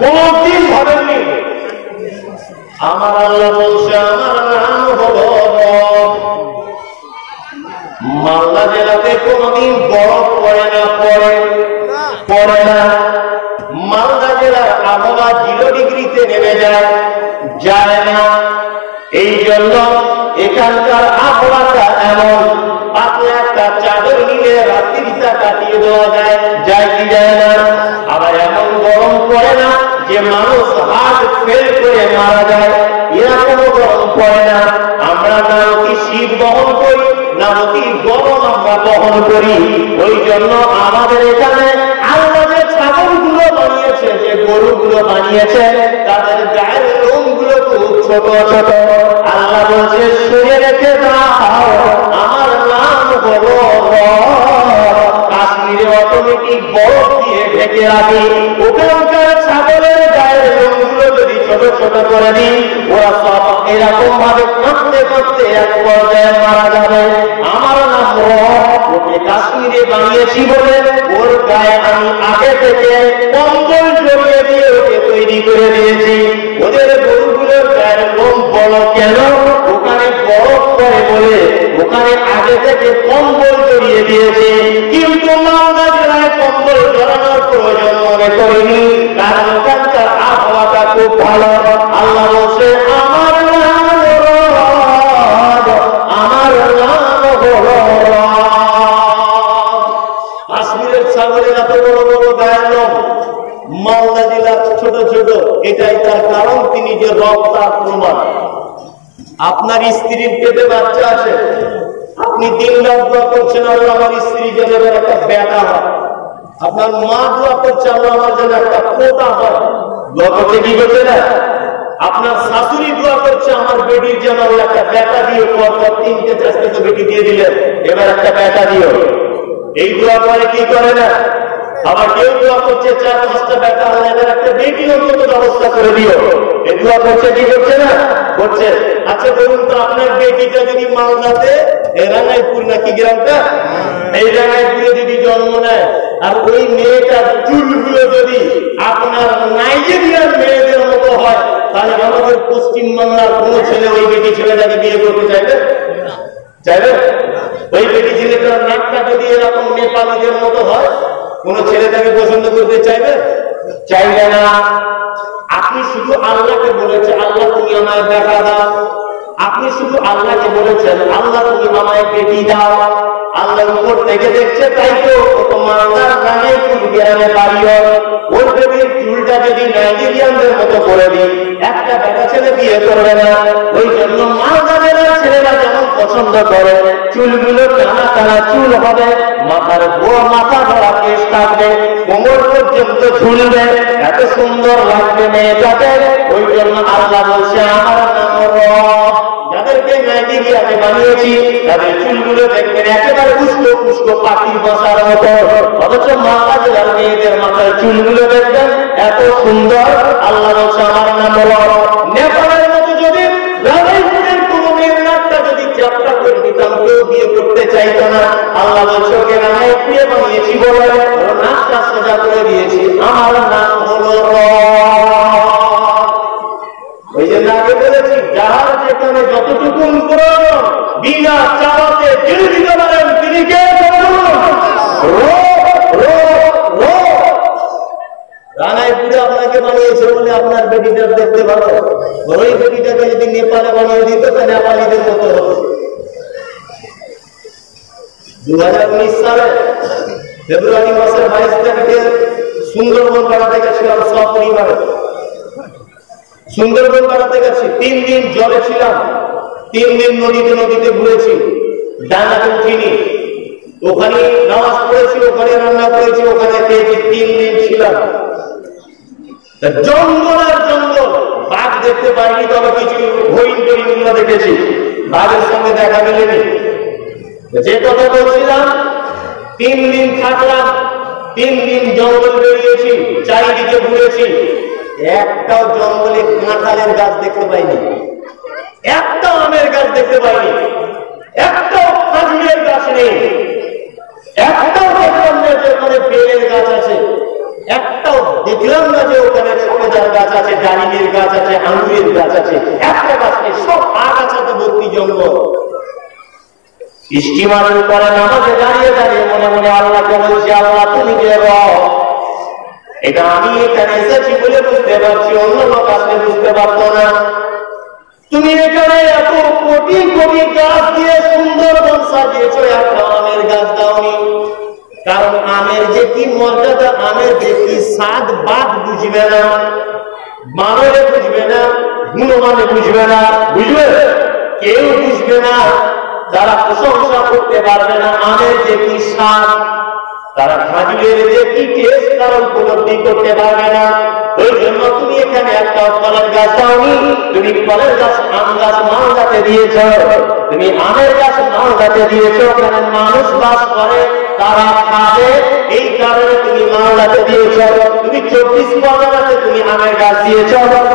কোনদিন ভাবেননি? আমার আল্লাহ বলছে আমার নাম হলো রব। মালদা জেলাতে কোনদিন বরফ পড়ে না, পড়ে না। মালদা জেলার আবহাওয়া 0 ডিগ্রিতে নেমে যায় না। এই জন্য এখানকার আবহাওয়াটা এমন, পাতলা একটা চাদর নিলে রাত্রিটা কাটিয়ে দেওয়া যায় কি যায় না? আবার এমন গরম পড়ে না যে মানুষ হার্ট ফেল করে মারা যায়, এরকম গরম পড়ে না। আমরা না অতি শীত বহন করি না অতি গরম আমরা বহন করি। ওই জন্য আমাদের এখানে আল্লাহ যে ছাগলগুলো বানিয়েছে, যে গরুগুলো বানিয়েছে তাদের গায়ের লোমগুলো খুব ছোট ছোট। আল্লাহ বলছে শুনে রেখে দাও আমার নাম হলো কাশ্মীরে অটোমেটিক বরফ দিয়ে ঢেকে রাখি। ওখানকার ছাগলের গায়ের লোমগুলো যদি ছোট ছোট করে দিই ওরা সব এরকম ভাবে করতে করতে এক পর্যায়ে মারা যাবে। আমার নাম রব, ওকে কাশ্মীরে বানিয়েছি বলে ওর গায়ে আমি আগে থেকে কম্বল জড়িয়ে দিয়ে ওকে তৈরি করে দিয়েছি। ওদের গরুগুলোর গায়ের লোম বড় কেন? ওখানে বরফ পড়ে বলে ওখানে আগে থেকে কম্বল জড়িয়ে দিয়েছি। কিন্তু মালদা জেলায় কম্বল জড়ানোর প্রয়োজন মনে করিনি, কারণ ওখানকার আবহাওয়াটা খুব ভালো। আল্লাহ বলছে আমার নাম হলো রব, আমার নাম হলো রব। কাশ্মীরের ছাগলের এত বড় বড় গায়ের লোম, মালদা জেলার ছোট ছোট, এটাই তার কারণ। তিনি যে রব তার প্রমাণ। আপনার স্ত্রীর পেটে বাচ্চা আছে, আপনি দিন রাত দোয়া করছেন আল্লাহ আমার স্ত্রী যেন একটা বেটা হয়। আপনার মা দোয়া করছে আল্লাহ আমার যেন একটা পোতা হয়। দোয়া করতে কি করছে না? আপনার শাশুড়ি দোয়া করছে আমার বেটির যেন একটা বেটা দিও। পর 3-4 তো বেটি দিয়ে দিলেন, এবার একটা বেটা দিও। এই দোয়া করে কি করে না? আবার কেউ দোয়া করছে 4-5টা বেটা হলে এবার একটা বেটি অন্তত ব্যবস্থা করে দিও। এই দোয়া করছে কি করছে না? করছে। আচ্ছা বলুন তো আপনার বেটিটা যদি মালদাতে রাঙ্গাইপুর নাকি গ্রামটা, এই রাঙ্গাইপুরে যদি জন্ম নেয় আর ওই মেয়েটার চুলগুলো যদি আপনার নাইজেরিয়ার মেয়েদের মতো হয়, তাহলে আমাদের পশ্চিমবাংলার কোন ছেলে ওই বেটি ছেলেটাকে বিয়ে করতে চাইবে? চাইবে? ওই বেটি ছেলেটার নাকটা যদি এরকম নেপালিদের মতো হয়, কোন ছেলে তাকে পছন্দ করতে চাইবে? চাইবে না। আপনি শুধু আল্লাহকে বলেছেন আল্লাহ তুমি আমায় দেখা দাও। আপনি শুধু আল্লাহকে বলেছেন আল্লাহ তুমি আমায় বেটি দাও। আল্লাহ উপর থেকে দেখছে, তাই তো তোমার নামে ফুল গ্রামে বাড়িও ওর বেটির চুলটা যদি নাইজেরিয়ানদের মতো করে দিই, একটা বেটা ছেলে বিয়ে করবে না। ওই জন্য মালদা জেলার ছেলেরা যেমন পছন্দ করে চুলগুলো টানা টানা চুল হবে, মাথার মাথা ধরা কেশ থাকবে, কোমর পর্যন্ত ঝুলবে, এত সুন্দর লাগবে মেয়েটাকে। ওই জন্য আল্লাহ বলছে আমার নাম রব। তাদেরকে নাইজেরিয়াতে বানিয়েছি, তাদের চুলগুলো দেখবেন একেবারে উস্কো উস্কো পাখির বসার মতো, অথচ মাদ্রাসার মেয়েদের মাথার চুলগুলো দেখবেন এত সুন্দর। আল্লাহ বলছে আমার নাম বলো। নেপালের মতো যদি রানাইপুরের কোনো মেয়ের নাকটা যদি যাত্রা করে দিতাম কেউ বিয়ে করতে চাইতো না। আল্লাহ বলছে ওকে রানাইপুরে বানিয়েছি বলে নাকটা সোজা করে দিয়েছি। আমার নাম হলো ওই যে আগে বলেছি যার যেখানে যতটুকু প্রয়োজন বিনা চাওয়াতে জেনে দিতে পারেন তিনি কে? রানাইপুরে আপনাকে বানিয়েছে বলে আপনার বেটিটা দেখতে পারো, ওই বেটিটাকে যদি নেপালে বানিয়ে দিত তো নেপালিদের মতো হতো। 2019 সালে ফেব্রুয়ারি মাসের 22 তারিখে সুন্দরবন বেড়াতে গেছিলাম সপরিবারে। সুন্দরবন বেড়াতে গেছি, 3 দিন জলে ছিলাম, 3 দিন নদীতে ঘুরেছি, ডাঙাতে উঠিনি, ওখানে নামাজ পড়েছি, ওখানে রান্না করেছি, ওখানে খেয়েছি, 3 দিন ছিলাম। জঙ্গল আর জঙ্গল, বাঘ দেখতে পাইনি, তবে কিছু হরিণ টরিণগুলো দেখেছি, বাঘের সঙ্গে দেখা মেলেনি। যে কথা বলছিলাম 3 দিন থাকলাম, 3 দিন জঙ্গল বেরিয়েছি, চারিদিকে ঘুরেছি, একটাও জঙ্গলে কাঁঠালের গাছ দেখতে পাইনি, একটাও আমের গাছ দেখতে পাইনি, একটাও খাজুরের গাছ নেই, একটাও দেখলাম না যে ওখানে বেলের গাছ আছে, একটাও দেখলাম না যে ওখানে সবেদার গাছ আছে, ডালিমের গাছ আছে, আঙ্গুরের গাছ আছে, একটা গাছ নেই, সব আগাছাতে ভর্তি জঙ্গল। স্টিমারের উপরে নামাজে দাঁড়িয়ে দাঁড়িয়ে মনে মনে আল্লাহকে বলছি, আল্লাহ তুমি কে রব? এটা আমি এখানে এসেছি বলে বুঝতে পারছি, অন্য লোক আসলে বুঝতে পারতো না। তুমি এখানে এত কোটি কোটি গাছ দিয়ে সুন্দরবন সাজিয়েছো, একটা আমের গাছ দাওনি। কারণ আমের যে কি মর্যাদা, আমের যে কি স্বাদ, বাদ বুঝবে না, মানবে বুঝবে না, গুণমানে বুঝবে না, বুঝবে কেউ বুঝবে না, তারা প্রশংসা করতে পারবে না আমের যে কি স্বাদ, তারা খাজুরের যে কি টেস্ট তারা উপলব্ধি করতে পারবে না। ওই জন্য তুমি এখানে একটা ফলের গাছ দাওনি, তুমি ফলের গাছ আম গাছ মালদাতে দিয়েছ, তুমি আমের গাছ মালদাতে দিয়েছ, ওখানে মানুষ বাস করে, তারা খাবে, এই কারণে তুমি মালদাতে দিয়েছ। তুমি 24 পরগনাতে তুমি আমের গাছ দিয়েছ,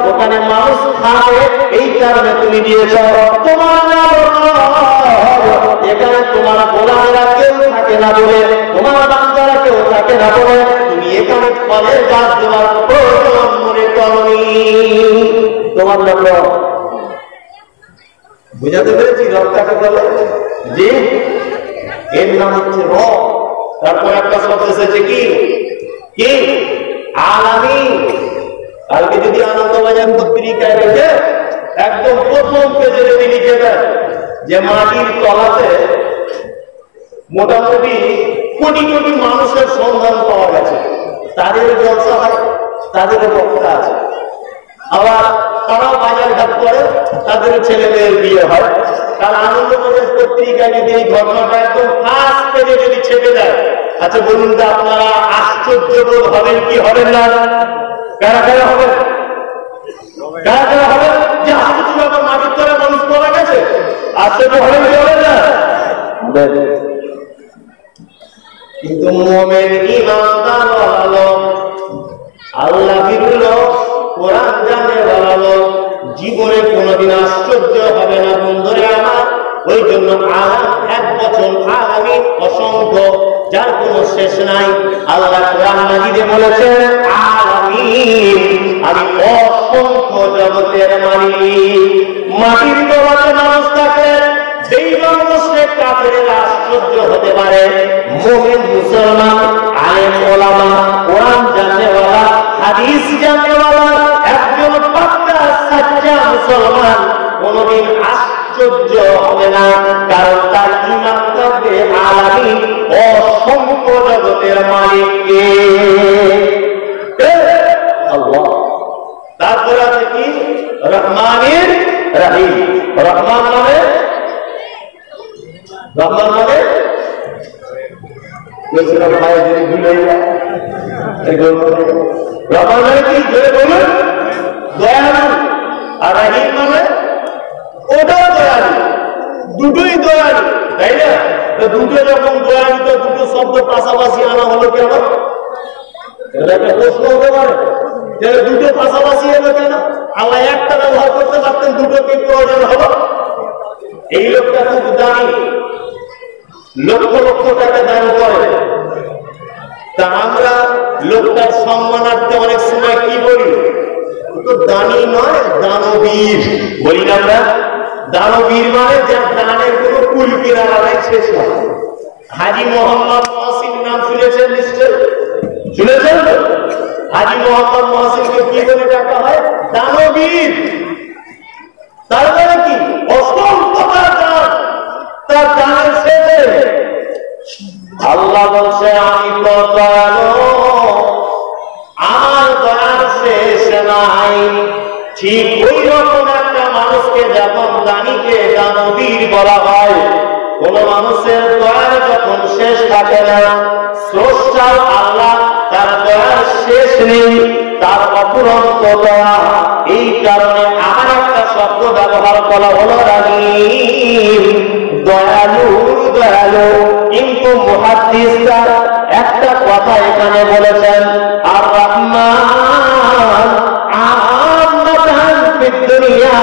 ওখানে মানুষ খাবে, এই কারণে তুমি দিয়েছ। তোমার নাম এখানে তোমার গোলামেরা কেউ থাকে না বলে, তোমার বান্দারা কেউ থাকে না বলে তুমি এখানে ফলের গাছ দেওয়ার প্রয়োজন মনে করনি। তোমার নাম বুঝাতে পেরেছি? রবটাকে বলে যে এর নাম হচ্ছে রব। তারপর একটা শব্দ এসেছে কি কি আলামিন। কালকে যদি আনন্দবাজার পত্রিকায় দেখে একদম প্রথম পেজে যদি লিখে দেয় যে মাটির তলাতে মোটামুটি কোটি কোটি মানুষের সন্ধান পাওয়া গেছে, তাদের জলসা হয়, তাদের বক্তা আছে, আবার তারাও বাজার ঘাট করে, তাদের ছেলে মেয়ের বিয়ে হয়। তার আনন্দবাজার পত্রিকা যদি এই ঘটনাটা একদম ফার্স্ট পেজে যদি ছেপে দেয়, আচ্ছা বলুন তো আপনারা আশ্চর্য বোধ হবেন কি হবেন না? কারা কারা হবেন? কারা কারা হবেন যে আশ্চর্য ব্যাপার, মাটির তলায় মানুষ পাওয়া গেছে? আশ্চর্য হবেন কি হবেন না? কিন্তু মুমিন ঈমানদার হলো, আল্লাহ ভীরু লোক, কোরআন জানে ভালো, জীবনে কোনোদিন আশ্চর্য হবে না বন্ধুরে আমার। ওই জন্য আলাম এক বছর আলামিন অসংখ্য, যার কোনো শেষ নাই। আল্লাহ কোরআন মাজিদে বলেছেন আলামিন, আমি অসংখ্য জগতের মালিক। মাটির তলাতে মানুষ থাকে, যেই মানুষকে কাফেরেরা আশ্চর্য হতে পারে, মুমিন মুসলমান আলেম ওলামা কোরআন জানেওয়ালা হাদিস জানেওয়ালা একজন পাক্কা সাচ্চা মুসলমান কোনদিন আশ্চর্য হবে না, কারণ তার ঈমান থাকবে আলামিন অসংখ্য জগতের মালিককে আল্লাহ। তারপর আছে কি রহমানির রহিম। রহমান মানে রহমান মানে রহমান মানে কি জোরে বলুন? দয়ালু। আর রহিম মানে ওটাও দয়ালু। দুটো যখন দয়ালুতে দুটো শব্দ পাশাপাশি আনা হলো কেন? এটা একটা প্রশ্ন হতে পারে যে দুটো পাশাপাশি এলো কেন? আল্লাহ একটা ব্যবহার করতে পারতেন, দুটো কি প্রয়োজন হলো? এই লোকটা খুব দামি, লক্ষ লক্ষ টাকা দান করে। তা আমরা লোকটার সম্মানার্থে অনেক সময় কি বলি? তো দানি নয়, দানবীর বলি না আমরা। দানবীর মানে যার দানের কোনো কুল কিনারা নাই, শেষ হয়। হাজী মোহাম্মদ মহসিন নাম শুনেছেন নিশ্চয়? শুনেছেন? হাজী মোহাম্মদ মহসিনকে কি বলে ডাকা হয়? দানবীর। তার মানে কি? অসংখ্য তার দানের শেষে আল্লাহ বলছে আমি তো দয়ালু, আমার দয়ার শেষ নাই। ঠিক ওই রকম একটা মানুষকে যখন দানিকে দানবীর বলা হয়, কোন মানুষের দয়ার যখন শেষ থাকে না, স্রষ্টা আল্লাহ তার দয়ার শেষ নেই, তার অপুরন্ত দয়া। এই কারণে আমার একটা শব্দ ব্যবহার করা হলো রাহিম, দয়ালু দয়ালু। কিন্তু মুহাদ্দিসরা একটা কথা এখানে বলেছেন, আর রহমান আমাতান ফিদ দুনিয়া,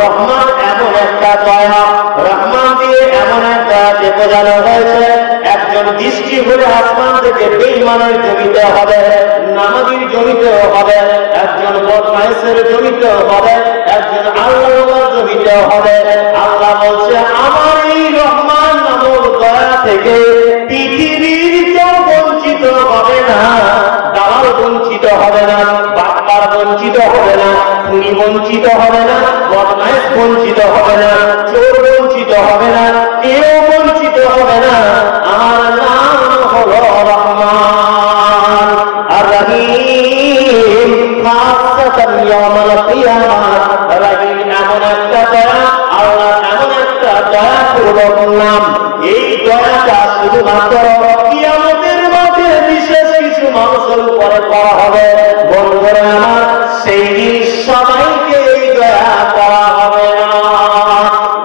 রহমান এমন একটা দয়া, রহমান দিয়ে এমন একটা বোঝানো হয়েছে একজন দৃষ্টি হলে আসমান থেকে বেঈমানের জমিতে হবে, নামাজীর জমিতেও হবে, একজন বদমাইশের জমিতেও হবে, একজন আল্লাহর জমিতেও হবে। আল্লাহ বলছে আমার এই রহমান নামক দয়া থেকে পৃথিবীর কেউ বঞ্চিত হবে না, দালাল বঞ্চিত হবে না, বাটপার বঞ্চিত হবে না, খুনি বঞ্চিত হবে না, বদমাইশ বঞ্চিত হবে না, চোর বঞ্চিত হবে না, কেউ বঞ্চিত হবে না। আমার নাম হলো রহমান আর রহিম। খাসসাতান ইয়াউমাল কিয়ামাহ, রহিম এমন একটা দয়া, আল্লাহ এমন একটা দয়া পূর্বক নাম। এই দয়াটা শুধুমাত্র কিয়ামতের মাঠে বিশেষ কিছু মানুষের উপরে করা হবে। বন্ধুরা আমার, সেই দিন সবাইকে এই দয়া করা হবে না।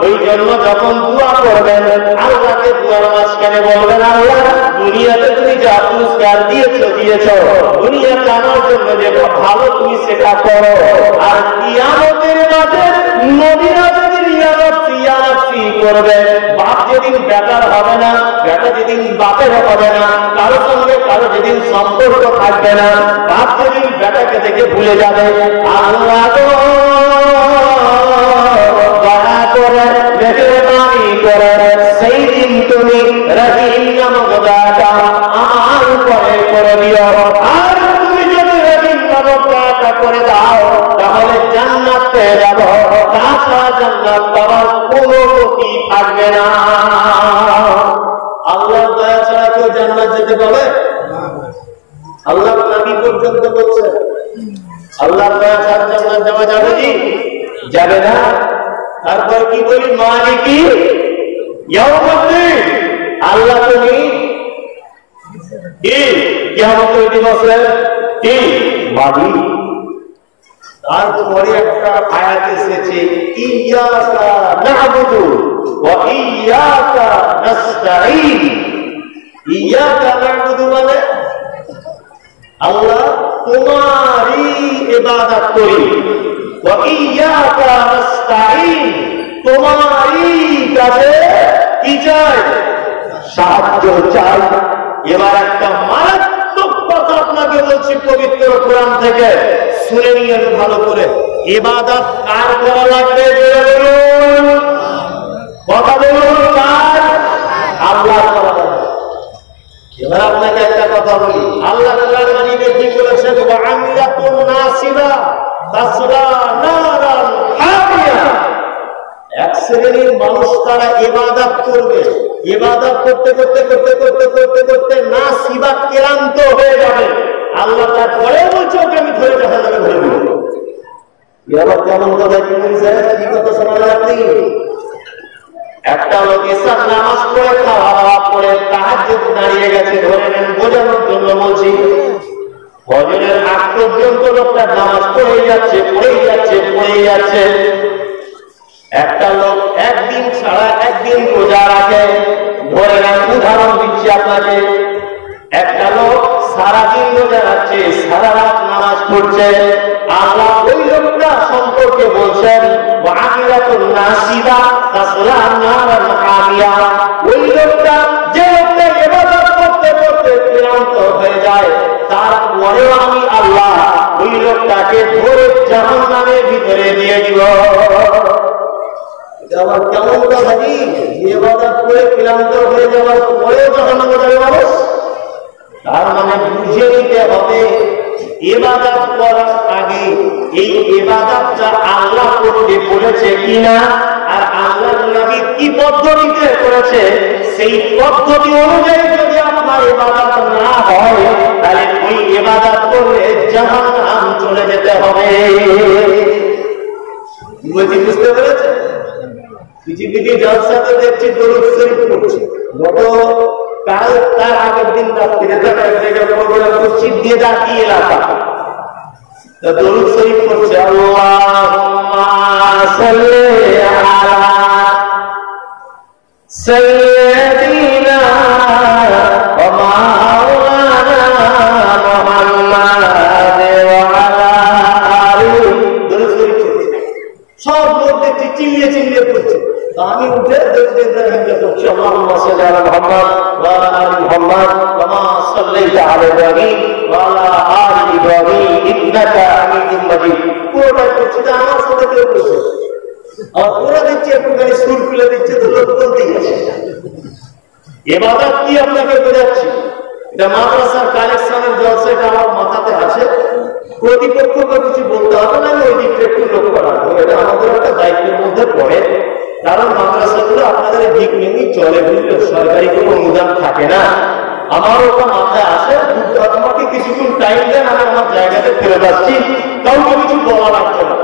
ওই জন্য যখন দোয়া করবেন, আল্লাহকে দুয়ার মাঝখানে বলবেন, আল্লাহ দুনিয়াতে তুমি যা পুরস্কার দিয়েছো, দুনিয়াতে আমার জন্য যে ভালো তুমি সেটা করো। আর কিয়ামতের মাঠে নবীরা যদি ইয়ারাফি করবে, বাপ যেদিন বেটার হবে না, বেটা যেদিন বাপের হবে না, কারো সঙ্গে কারো যেদিন সম্পর্ক থাকবে না, বাপ যেদিন বেটাকে দেখে ভুলে যাবে, আল্লাহ দয়া করে মেহেরবানি করে সেই দিন তুমি রহিম নামক দয়াটা আমার উপরে করে দিও। আর তুমি যদি রহিম নামক দয়াটা করে দাও, তাহলে জান্নাত পেয়ে যাব, তাছাড়া জান্নাত পাওয়ার কোনো গতি থাকবে না। আল্লাহর দয়া ছাড়া কেউ জান্নাত যেতে পারবে? আল্লাহ নবী পর্যন্ত বলছে আল্লাহর দয়া ছাড়া জান্নাত যাওয়া যাবে কি? যাবে না। তারপর কি বলি? মালিকি ইয়াউমুদ্দিন, আল্লাহ তুমি কি কিয়ামতের দিবসের কি মালিক। তারপরে একটা আয়াত এসেছে, ইয়্যাকা না'বুদু ওয়া ইয়্যাকা নাস্তাঈন। ইয়্যাকা না'বুদু মানে আল্লাহ তোমারই ইবাদত করি, ওয়া ইয়্যাকা নাস্তাঈন তোমারই কাছে কি চাই? সাহায্য চাই। এবার একটা মারাত্মক কথা আপনাকে বলছি পবিত্র কোরআন থেকে, শুনে নিয়েন ভালো করে। ইবাদত কার করা লাগবে? কথা বলুন, কার? আল্লাহ করা লাগবে। এবার আপনাকে একটা কথা বলি, আল্লাহ কোরআন মাজিদে কি বলেছেন? ওয়া আমিলাতুন নাসিবা তাসরা নারান হামিয়া। এক শ্রেণীর মানুষ তারা ইবাদত করবে, ইবাদত করতে করতে করতে করতে করতে করতে না সিবা ক্লান্ত হয়ে যাবে। আল্লাহ তারপরে বলছে ওকে আমি ধরে জাহান্নামে ভরে দেব। এবার কেমন কথা কি বলছে? কি কথা শোনালেন আপনি? একটা লোক এসার নামাজ পড়ে খাওয়া দাওয়া করে তাহাজ্জুদ দাঁড়িয়ে গেছে, ধরে নেন বোঝানোর জন্য বলছি। ফজরের আগ পর্যন্ত লোকটা নামাজ পড়েই যাচ্ছে, পড়েই যাচ্ছে, পড়েই যাচ্ছে। একটা লোক একদিন ছাড়া একদিন রোজা রাখে, ধরে নেন উদাহরণ দিচ্ছি আপনাকে, একটা লোক সারাদিন রোজা রাখছে, সারা রাত নামাজ পড়ছে, আল্লাহ ওই লোকটা সম্পর্কে বলছেন ওই লোকটা, যে লোকটা ইবাদত করতে করতে ক্লান্ত হয়ে যায়, তারপরেও আমি আল্লাহ ওই লোকটাকে ধরে জাহান্নামের ভিতরে দিয়ে দিব। আবার কেমন কথা কি, ইবাদত করে ক্লান্ত হয়ে যাওয়ার পরেও জাহান্নামে যাবে মানুষ? তার মানে বুঝে নিতে হবে ইবাদত করার আগে এই ইবাদতটা আল্লাহ করতে বলেছে কিনা, আর আল্লাহর নবী কি পদ্ধতিতে করেছে, সেই পদ্ধতি অনুযায়ী যদি আপনার ইবাদত না হয়, তাহলে ওই ইবাদত করলে জাহান্নাম চলে যেতে হবে। বুঝতে পেরেছেন? পৃথিবীতে জলসাতে দেখছি দরুদ শরীফ পড়ছে, কাল তার আগের দিন রাত্রিতে এক জায়গায় প্রোগ্রাম মসজিদ দিয়ে ডাকি এলাকা, দরুদ শরীফ পড়ছে, আল্লাহুম্মা সাল্লি আলা সাইয়্যিদিনা ওয়া মাওলানা মুহাম্মাদ ওয়া আলা আলিহি, দরুদ শরীফ পড়ছে। সব লোক দেখছি চিল্লিয়ে চিল্লিয়ে পড়ছে, আমি উঠে করছি আল্লাহুম্মা সাল্লি আলা মুহাম্মাদ ওয়া আলা আলি মুহাম্মাদ কামা সাল্লাইতা আলা ইব্রাহিম ওয়া আলা আলি ইব্রাহিম ইন্নাকা হামিদুম মাজিদ। পুরোটা করছি, আমার সাথে কেউ করছে, আর পুরো দিচ্ছে একটুখানি সুর খুলে দিচ্ছে, তো লোক বলতেই আছে। ইবাদত কি আপনাকে বোঝাচ্ছি, এটা মাদ্রাসার কালেকশনের জলসা, এটা আমার মাথাতে আছে, প্রতিপক্ষকে কিছু বলতে হবে না, আমি ওই দিকটা একটু লক্ষ্য রাখবো, এটা আমাদের একটা দায়িত্বের মধ্যে পড়ে। কারণ মাদ্রাসাগুলো আপনাদের দিক নিয়ে চলে, বুঝলে, সরকারি কোনো অনুদান থাকে না। আমার ওটা মাথায় আসে, আমাকে কিছুক্ষণ টাইম দেন, আমি আমার জায়গাতে ফেরত আসছি, কাউকে কিছু বলা লাগছে না।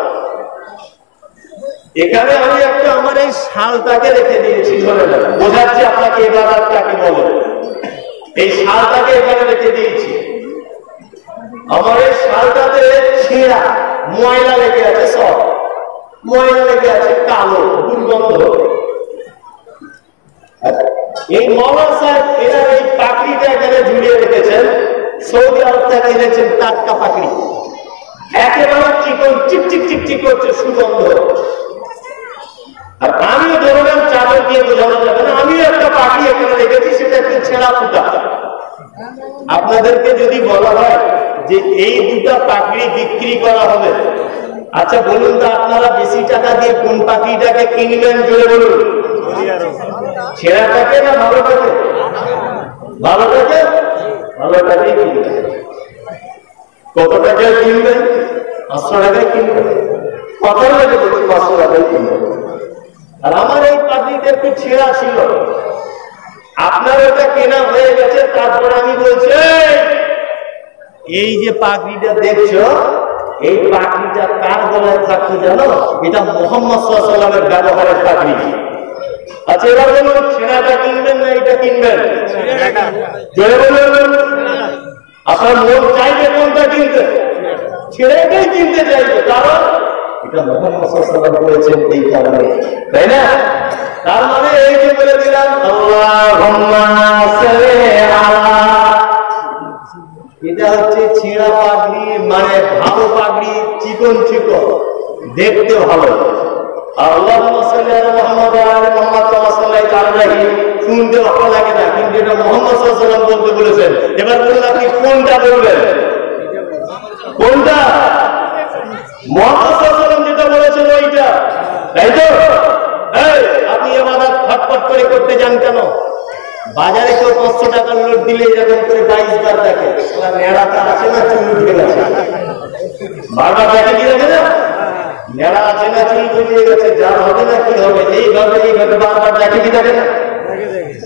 এখানে আমি একটা আমার এই শালটাকে রেখে দিয়েছি, ধরে নেন, বোঝাচ্ছি আপনাকে ইবাদত কাকে বলে। এই শালটাকে এখানে রেখে দিয়েছি, আমার এই শালটাতে ছেঁড়া ময়লা লেগে আছে, সব ময়লা লেগে আছে, কালো দুর্গন্ধ। এই মৌলানা সাহেব এরা এই পাকড়িটা এখানে ঝুলিয়ে রেখেছেন, সৌদি আরব থেকে এনেছেন টাটকা পাকড়ি, একেবারে চিকন চিকচিক চিকচিক করছে, সুগন্ধ। আর আমিও ধরলাম চাদর দিয়ে বোঝানো যাবে না, আমিও একটা পাকড়ি এখানে রেখেছি, সেটা একটু ছেঁড়া ফুটা। আপনাদেরকে যদি বলা হয় যে এই দুটা পাকড়ি বিক্রি করা হবে, আচ্ছা বলুন তো আপনারা বেশি টাকা দিয়ে কোন পাখিটাকে কিনবেন, জোরে বলুন। ছেঁড়াটাকে না ভালোটাকে? ভালোটাকে, ভালোটাকে কিনবেন। কত টাকায় কিনবেন? 500 টাকায় কিনবেন। কত টাকা বলছি? 500 টাকায় কিনবেন। আর আমার এই পাখিটা একটু ছেঁড়া ছিল, আপনার ওটা কেনা হয়ে গেছে, তারপরে আমি বলছি এই যে পাখিটা দেখছো, এই পাখিটা কার গলায় থাকতো জানো? এটা মুহাম্মদ সাল্লাল্লাহু আলাইহি ওয়াসাল্লামের ব্যবহারের পাখি। আচ্ছা এবার বলুন, ছেঁড়াটা কিনবেন না এটা কিনবেন? জোরে বলুন। আপনার মন চাইবে কোনটা কিনতে? ছেঁড়াটাই কিনতে চাইবে, কারণ এটা মুহাম্মদ সাল্লাল্লাহু আলাইহি ওয়াসাল্লাম বলেছেন এই কারণে, তাই না? তার মানে এই যে বলে দিলাম আল্লাহুম্মা সাল্লি আলা, এটা হচ্ছে ছেঁড়া পাগড়ি, মানে ভালো পাগড়ি, চিকন চিকন, দেখতে ভালো। আল্লাহুম্মা সাল্লি আলা মুহাম্মাদ ওয়া আলি মুহাম্মাদ কামা সাল্লাইতা আলা ইব্রাহিম, শুনতে ভালো লাগে না, কিন্তু এটা মুহাম্মদ সাল্লাল্লাহু আলাইহি ওয়াসাল্লাম বলতে বলেছেন। এবার বলুন আপনি কোনটা বলবেন? কোনটা? মুহাম্মদ সাল্লাল্লাহু আলাইহি ওয়াসাল্লাম যেটা বলেছেন ওইটা, তাই তো? এই আপনি ইবাদত ফটফট করে করতে যান কেন? বাজারে কেউ 500 টাকার নোট দিলে এরকম করে 22 বার দেখে, নেড়াটা আছে না চুল উঠে গেছে, বারবার দেখে কি দেখে না, নেড়া আছে না চুল উঠে গেছে, যার হবে না কি হবে, এইভাবে বারবার দেখে কি দেখে না।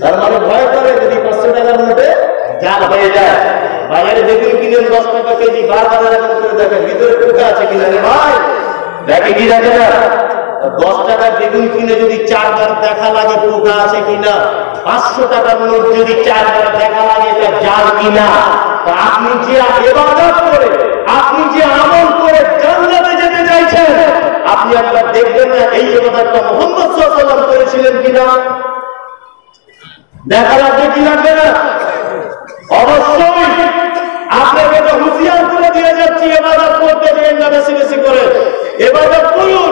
তার মানে ভয় করে যদি 500 টাকার নোটে জাল হয়ে যায়। বাজারে বেগুন কিনেন 10 টাকা কেজি, বারবার এরকম করে দেখেন ভিতরে পোকা আছে কিনা, রে ভাই দেখে কি দেখে না। 10 টাকার বেগুন কিনে যদি 4 বার দেখা লাগে পোকা আছে কিনা, 500 টাকার নোট যদি 4 বার দেখা লাগে এটা জাল কিনা, তা আপনি যে ইবাদত করে, আপনি যে আমল করে জান্নাতে যেতে চাইছেন, আপনি একবার দেখবেন দেখেন না এই ইবাদতটা মুহাম্মদ সাল্লাল্লাহু আলাইহি ওয়াসাল্লাম করেছিলেন কিনা? দেখা লাগবে কি লাগবে না? অবশ্যই আপনাকে তো হুঁশিয়ার করে দিয়ে যাচ্ছি, ইবাদত করতে যাবেন না বেশি বেশি করে, ইবাদত করুন।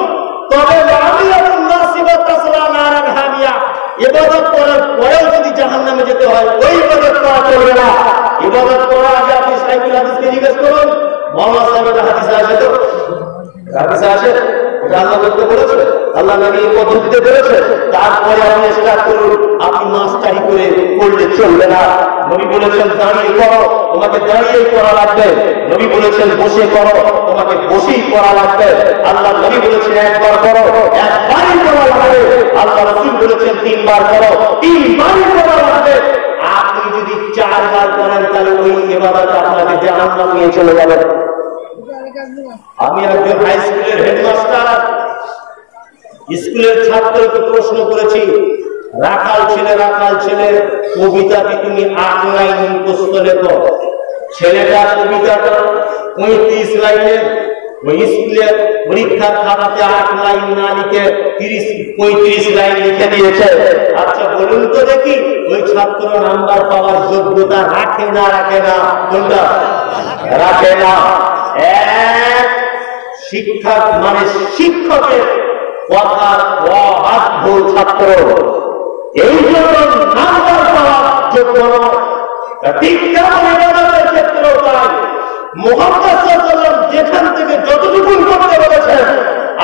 তবে আমিলাতুন নাসিবা তাসলা নারান হামিয়া, ইবাদত করার পরেও যদি জাহান্নামে যেতে হয় ওই ইবাদত করা চলবে না। ইবাদত করার আগে আপনি সাইকুল হাদিসকে জিজ্ঞেস করুন, মাওলানা সাহেবের হাদিসে আছে তো? হাদিসে আছে? এটা আল্লাহ বলতে বলেছে, আল্লাহ নবী পদ্ধতিতে বলেছে, তারপরে আপনি স্টার্ট করুন। আপনি মাস্টারি করে করলে চলবে না। নবী বলেছেন দাঁড়িয়ে করো, তোমাকে দাঁড়িয়েই করা লাগবে। নবী বলেছেন বসে করো, তোমাকে বসেই করা লাগবে। আল্লাহ নবী বলেছেন একবার করো, একবারই করা লাগবে। আল্লাহ রাসূল বলেছেন তিনবার করো, তিনবারই করা লাগবে। আপনি যদি চারবার করেন তাহলে ওই ইবাদত আপনাকে জাহান্নামে নিয়ে চলে যাবে। আমি একজন হাই স্কুলের হেডমাস্টার, স্কুলের ছাত্রকে প্রশ্ন করেছি, রাখাল ছেলে কবিতাকে তুমি 8 লাইন মুখস্থ লেখো। ছেলেটা কবিতাটা 35 লাইনের, ওই স্কুলের পরীক্ষার খাতাতে 8 লাইন না লিখে 35 লাইন লিখে দিয়েছে। আচ্ছা বলুন তো দেখি, ওই ছাত্র নাম্বার পাওয়ার যোগ্যতা রাখে না? কোনটা রাখে না? এক শিক্ষক মানে শিক্ষকের কথার অবাধ্য ছাত্র, এই জন্য নাম্বার পাওয়ার যোগ্য নয়। ঠিক তেমন ইবাদতের ক্ষেত্রেও তাই। মুহাম্মদ সাল্লাল্লাহু আলাইহি ওয়াসাল্লাম যেখান থেকে যতটুকু করতে বলেছেন,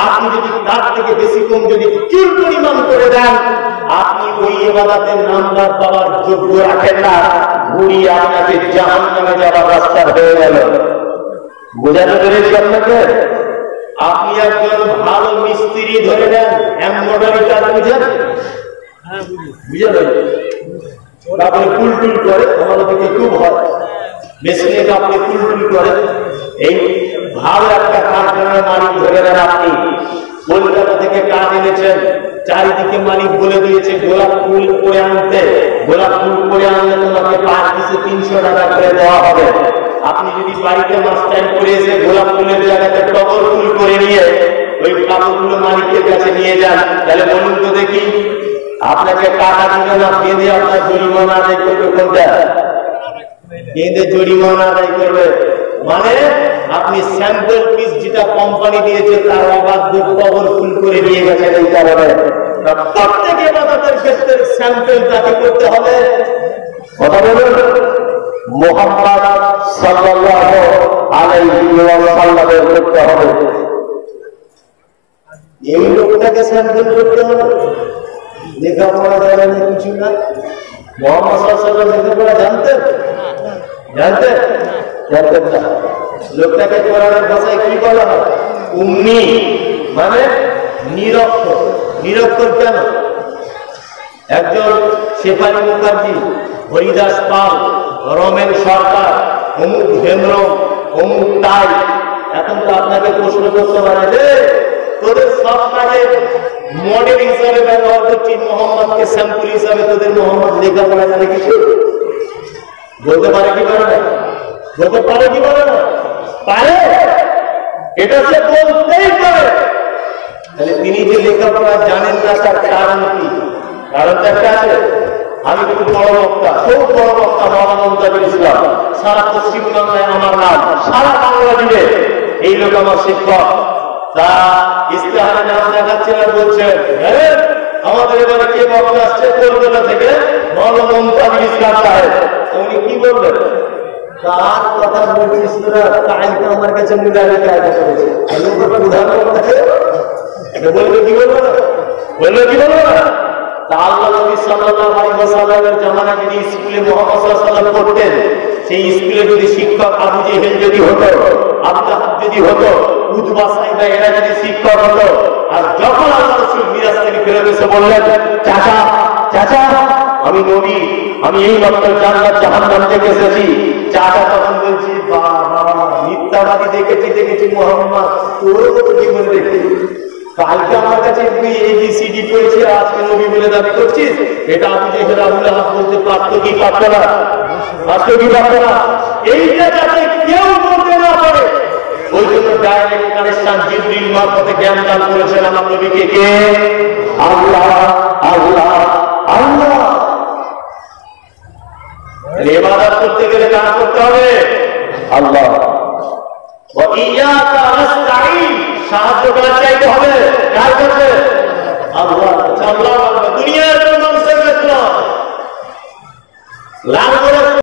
আপনি যদি তার থেকে বেশি কম যদি চুল পরিমাণ করে দেন, আপনি ওই ইবাদতের নাম্বার পাওয়ার যোগ্য রাখেন না। ঘুরিয়ে আপনাকে জাহান্নামে যাওয়ার রাস্তা হয়ে গেল। বোঝাতে পেরেছি আপনাকে? আপনি একজন ভালো মিস্ত্রি ধরে নেন, এমব্রয়ডারি কাজ বুঝেন? বুঝে তারপরে কুলটুল করে, আমাদের দিকে খুব হয় মেশিনে আপনি কুলটুল করে। এই ভালো একটা কারখানার মালিক ধরে নেন, আপনি কলকাতা থেকে কাজ এনেছেন, চারিদিকে মালিক বলে দিয়েছে গোলাপ ফুল করে আনতে, গোলাপ ফুল করে আনলে তোমাকে পার পিছু 300 টাকা করে দেওয়া হবে। আপনি যদি বাড়িতে মাস্টাইল করে এসে গোলাপ ফুলের জায়গাতে টগর ফুল করে নিয়ে ওই কাপড়গুলো মালিকের কাছে নিয়ে যান, তাহলে বলুন তো দেখি আপনাকে টাকা দিবে না বেঁধে আপনার জরিমানা আদায় করবে? কোনটা? বেঁধে জরিমানা আদায় করবে। মানে আপনি স্যাম্পল পিস যেটা কোম্পানি দিয়েছে তার অবাধ্য টগর ফুল করে নিয়ে গেছেন। এই কারণে প্রত্যেক ইবাদতের ক্ষেত্রে স্যাম্পল তাকে করতে হবে। কথা বলুন, মুহাম্মদ সাল্লাল্লাহু আলাইহি ওয়াসাল্লামের করতে হবে। এই লোকটাকে স্যাম্পল করতে হবে। লেখাপড়া জানেন কিছু না? মুহাম্মদ সাল্লাল্লাহু আলাইহি ওয়াসাল্লাম লেখাপড়া জানতেন? জানতেন না। লোকটাকে কোরআনের ভাষায় কি বলা হয়? উম্মি, মানে নিরক্ষর। নিরক্ষর কেন? একজন শেফালি মুখার্জি, হরিদাস পাল, রমেন সরকার, অমুক হেমব্রম, অমুক তাই, এখন তো আপনাকে প্রশ্ন করতে পারে যে তোদের সব কাজে মডেল হিসাবে ব্যবহার করছি, মোহাম্মদকে স্যাম্পল হিসাবে, তোদের মোহাম্মদ লেখাপড়া জানে কিছু? বলতে পারে কি পারে না? বলতে পারে কি পারে না? পারে। এটা সে বলতেই পারে। তাহলে তিনি যে লেখাপড়া জানেন না তার কারণ কি? কারণটা একটা আছে। আমি কিন্তু বড় বক্তা, খুব বড় বক্তা মাওলানা মুনতাজির ইসলাম, সারা পশ্চিমবাংলায় আমার নাম, সারা বাংলা জুড়ে এই লোক আমার শিক্ষক। তা ইস্তেহারে নাম দেখাচ্ছেন আর বলছেন আমাদের এবারে কে বক্তা আসছে কলকাতা থেকে, মাওলানা মুনতাজির ইসলাম সাহেব। উনি কি বলবেন? কার কথা বলছিস তোরা? কালকে আমার কাছে মুদারি কাজ করেছে, প্রধান বক্তাকে বলবে কি বলবো না? বলবে কি বলবো না? আল্লাহ নবী সাল্লাল্লাহু আলাইহি ওয়াসাল্লামের জামানায় যদি স্কুলে মুহাম্মদ সাল্লাল্লাহু আলাইহি ওয়াসাল্লাম পড়তেন, সেই স্কুলে যদি শিক্ষক আবু জেহেল যদি হতো, আবু জাহল যদি হতো, উতবা সাইবা এরা যদি শিক্ষক হতো, আর যখন আল্লাহ রাসূল মিরাজ থেকে ফেরত এসে বললেন চাচা চাচা আমি নবী, আমি এই মাত্র জান্নাত জাহান্নাম থেকে এসেছি, চাচা তখন বলছি বাবা মিথ্যাবাদী দেখেছি মুহাম্মদ, তোর মতো জীবন দেখেছি। কালকে আমার কাছে ABCD পড়েছে, আজকে নবী বলে দাবি করছিস? এটা আপনি দেখে আবু লাহাব বলতে পারতো কি পারতো না? পারতো কি পারতো না? এইটা যাতে কেউ বলতে না পারে ওই জন্য ডাইরেক্ট কানেকশন জিবরিল মারফতে জ্ঞান দান করেছেন আমার নবীকে। কে? আল্লাহ আল্লাহ আল্লাহ। ইবাদত করতে গেলে কাজ করতে হবে আল্লাহ। ওয়া ইয়াকা নাস্তাঈন, সাহায্য করা চাইতে হবে কার কাছে? আল্লাহ। আল্লাহ দুনিয়ার কোনো মানুষের কাছে না, লাভ করে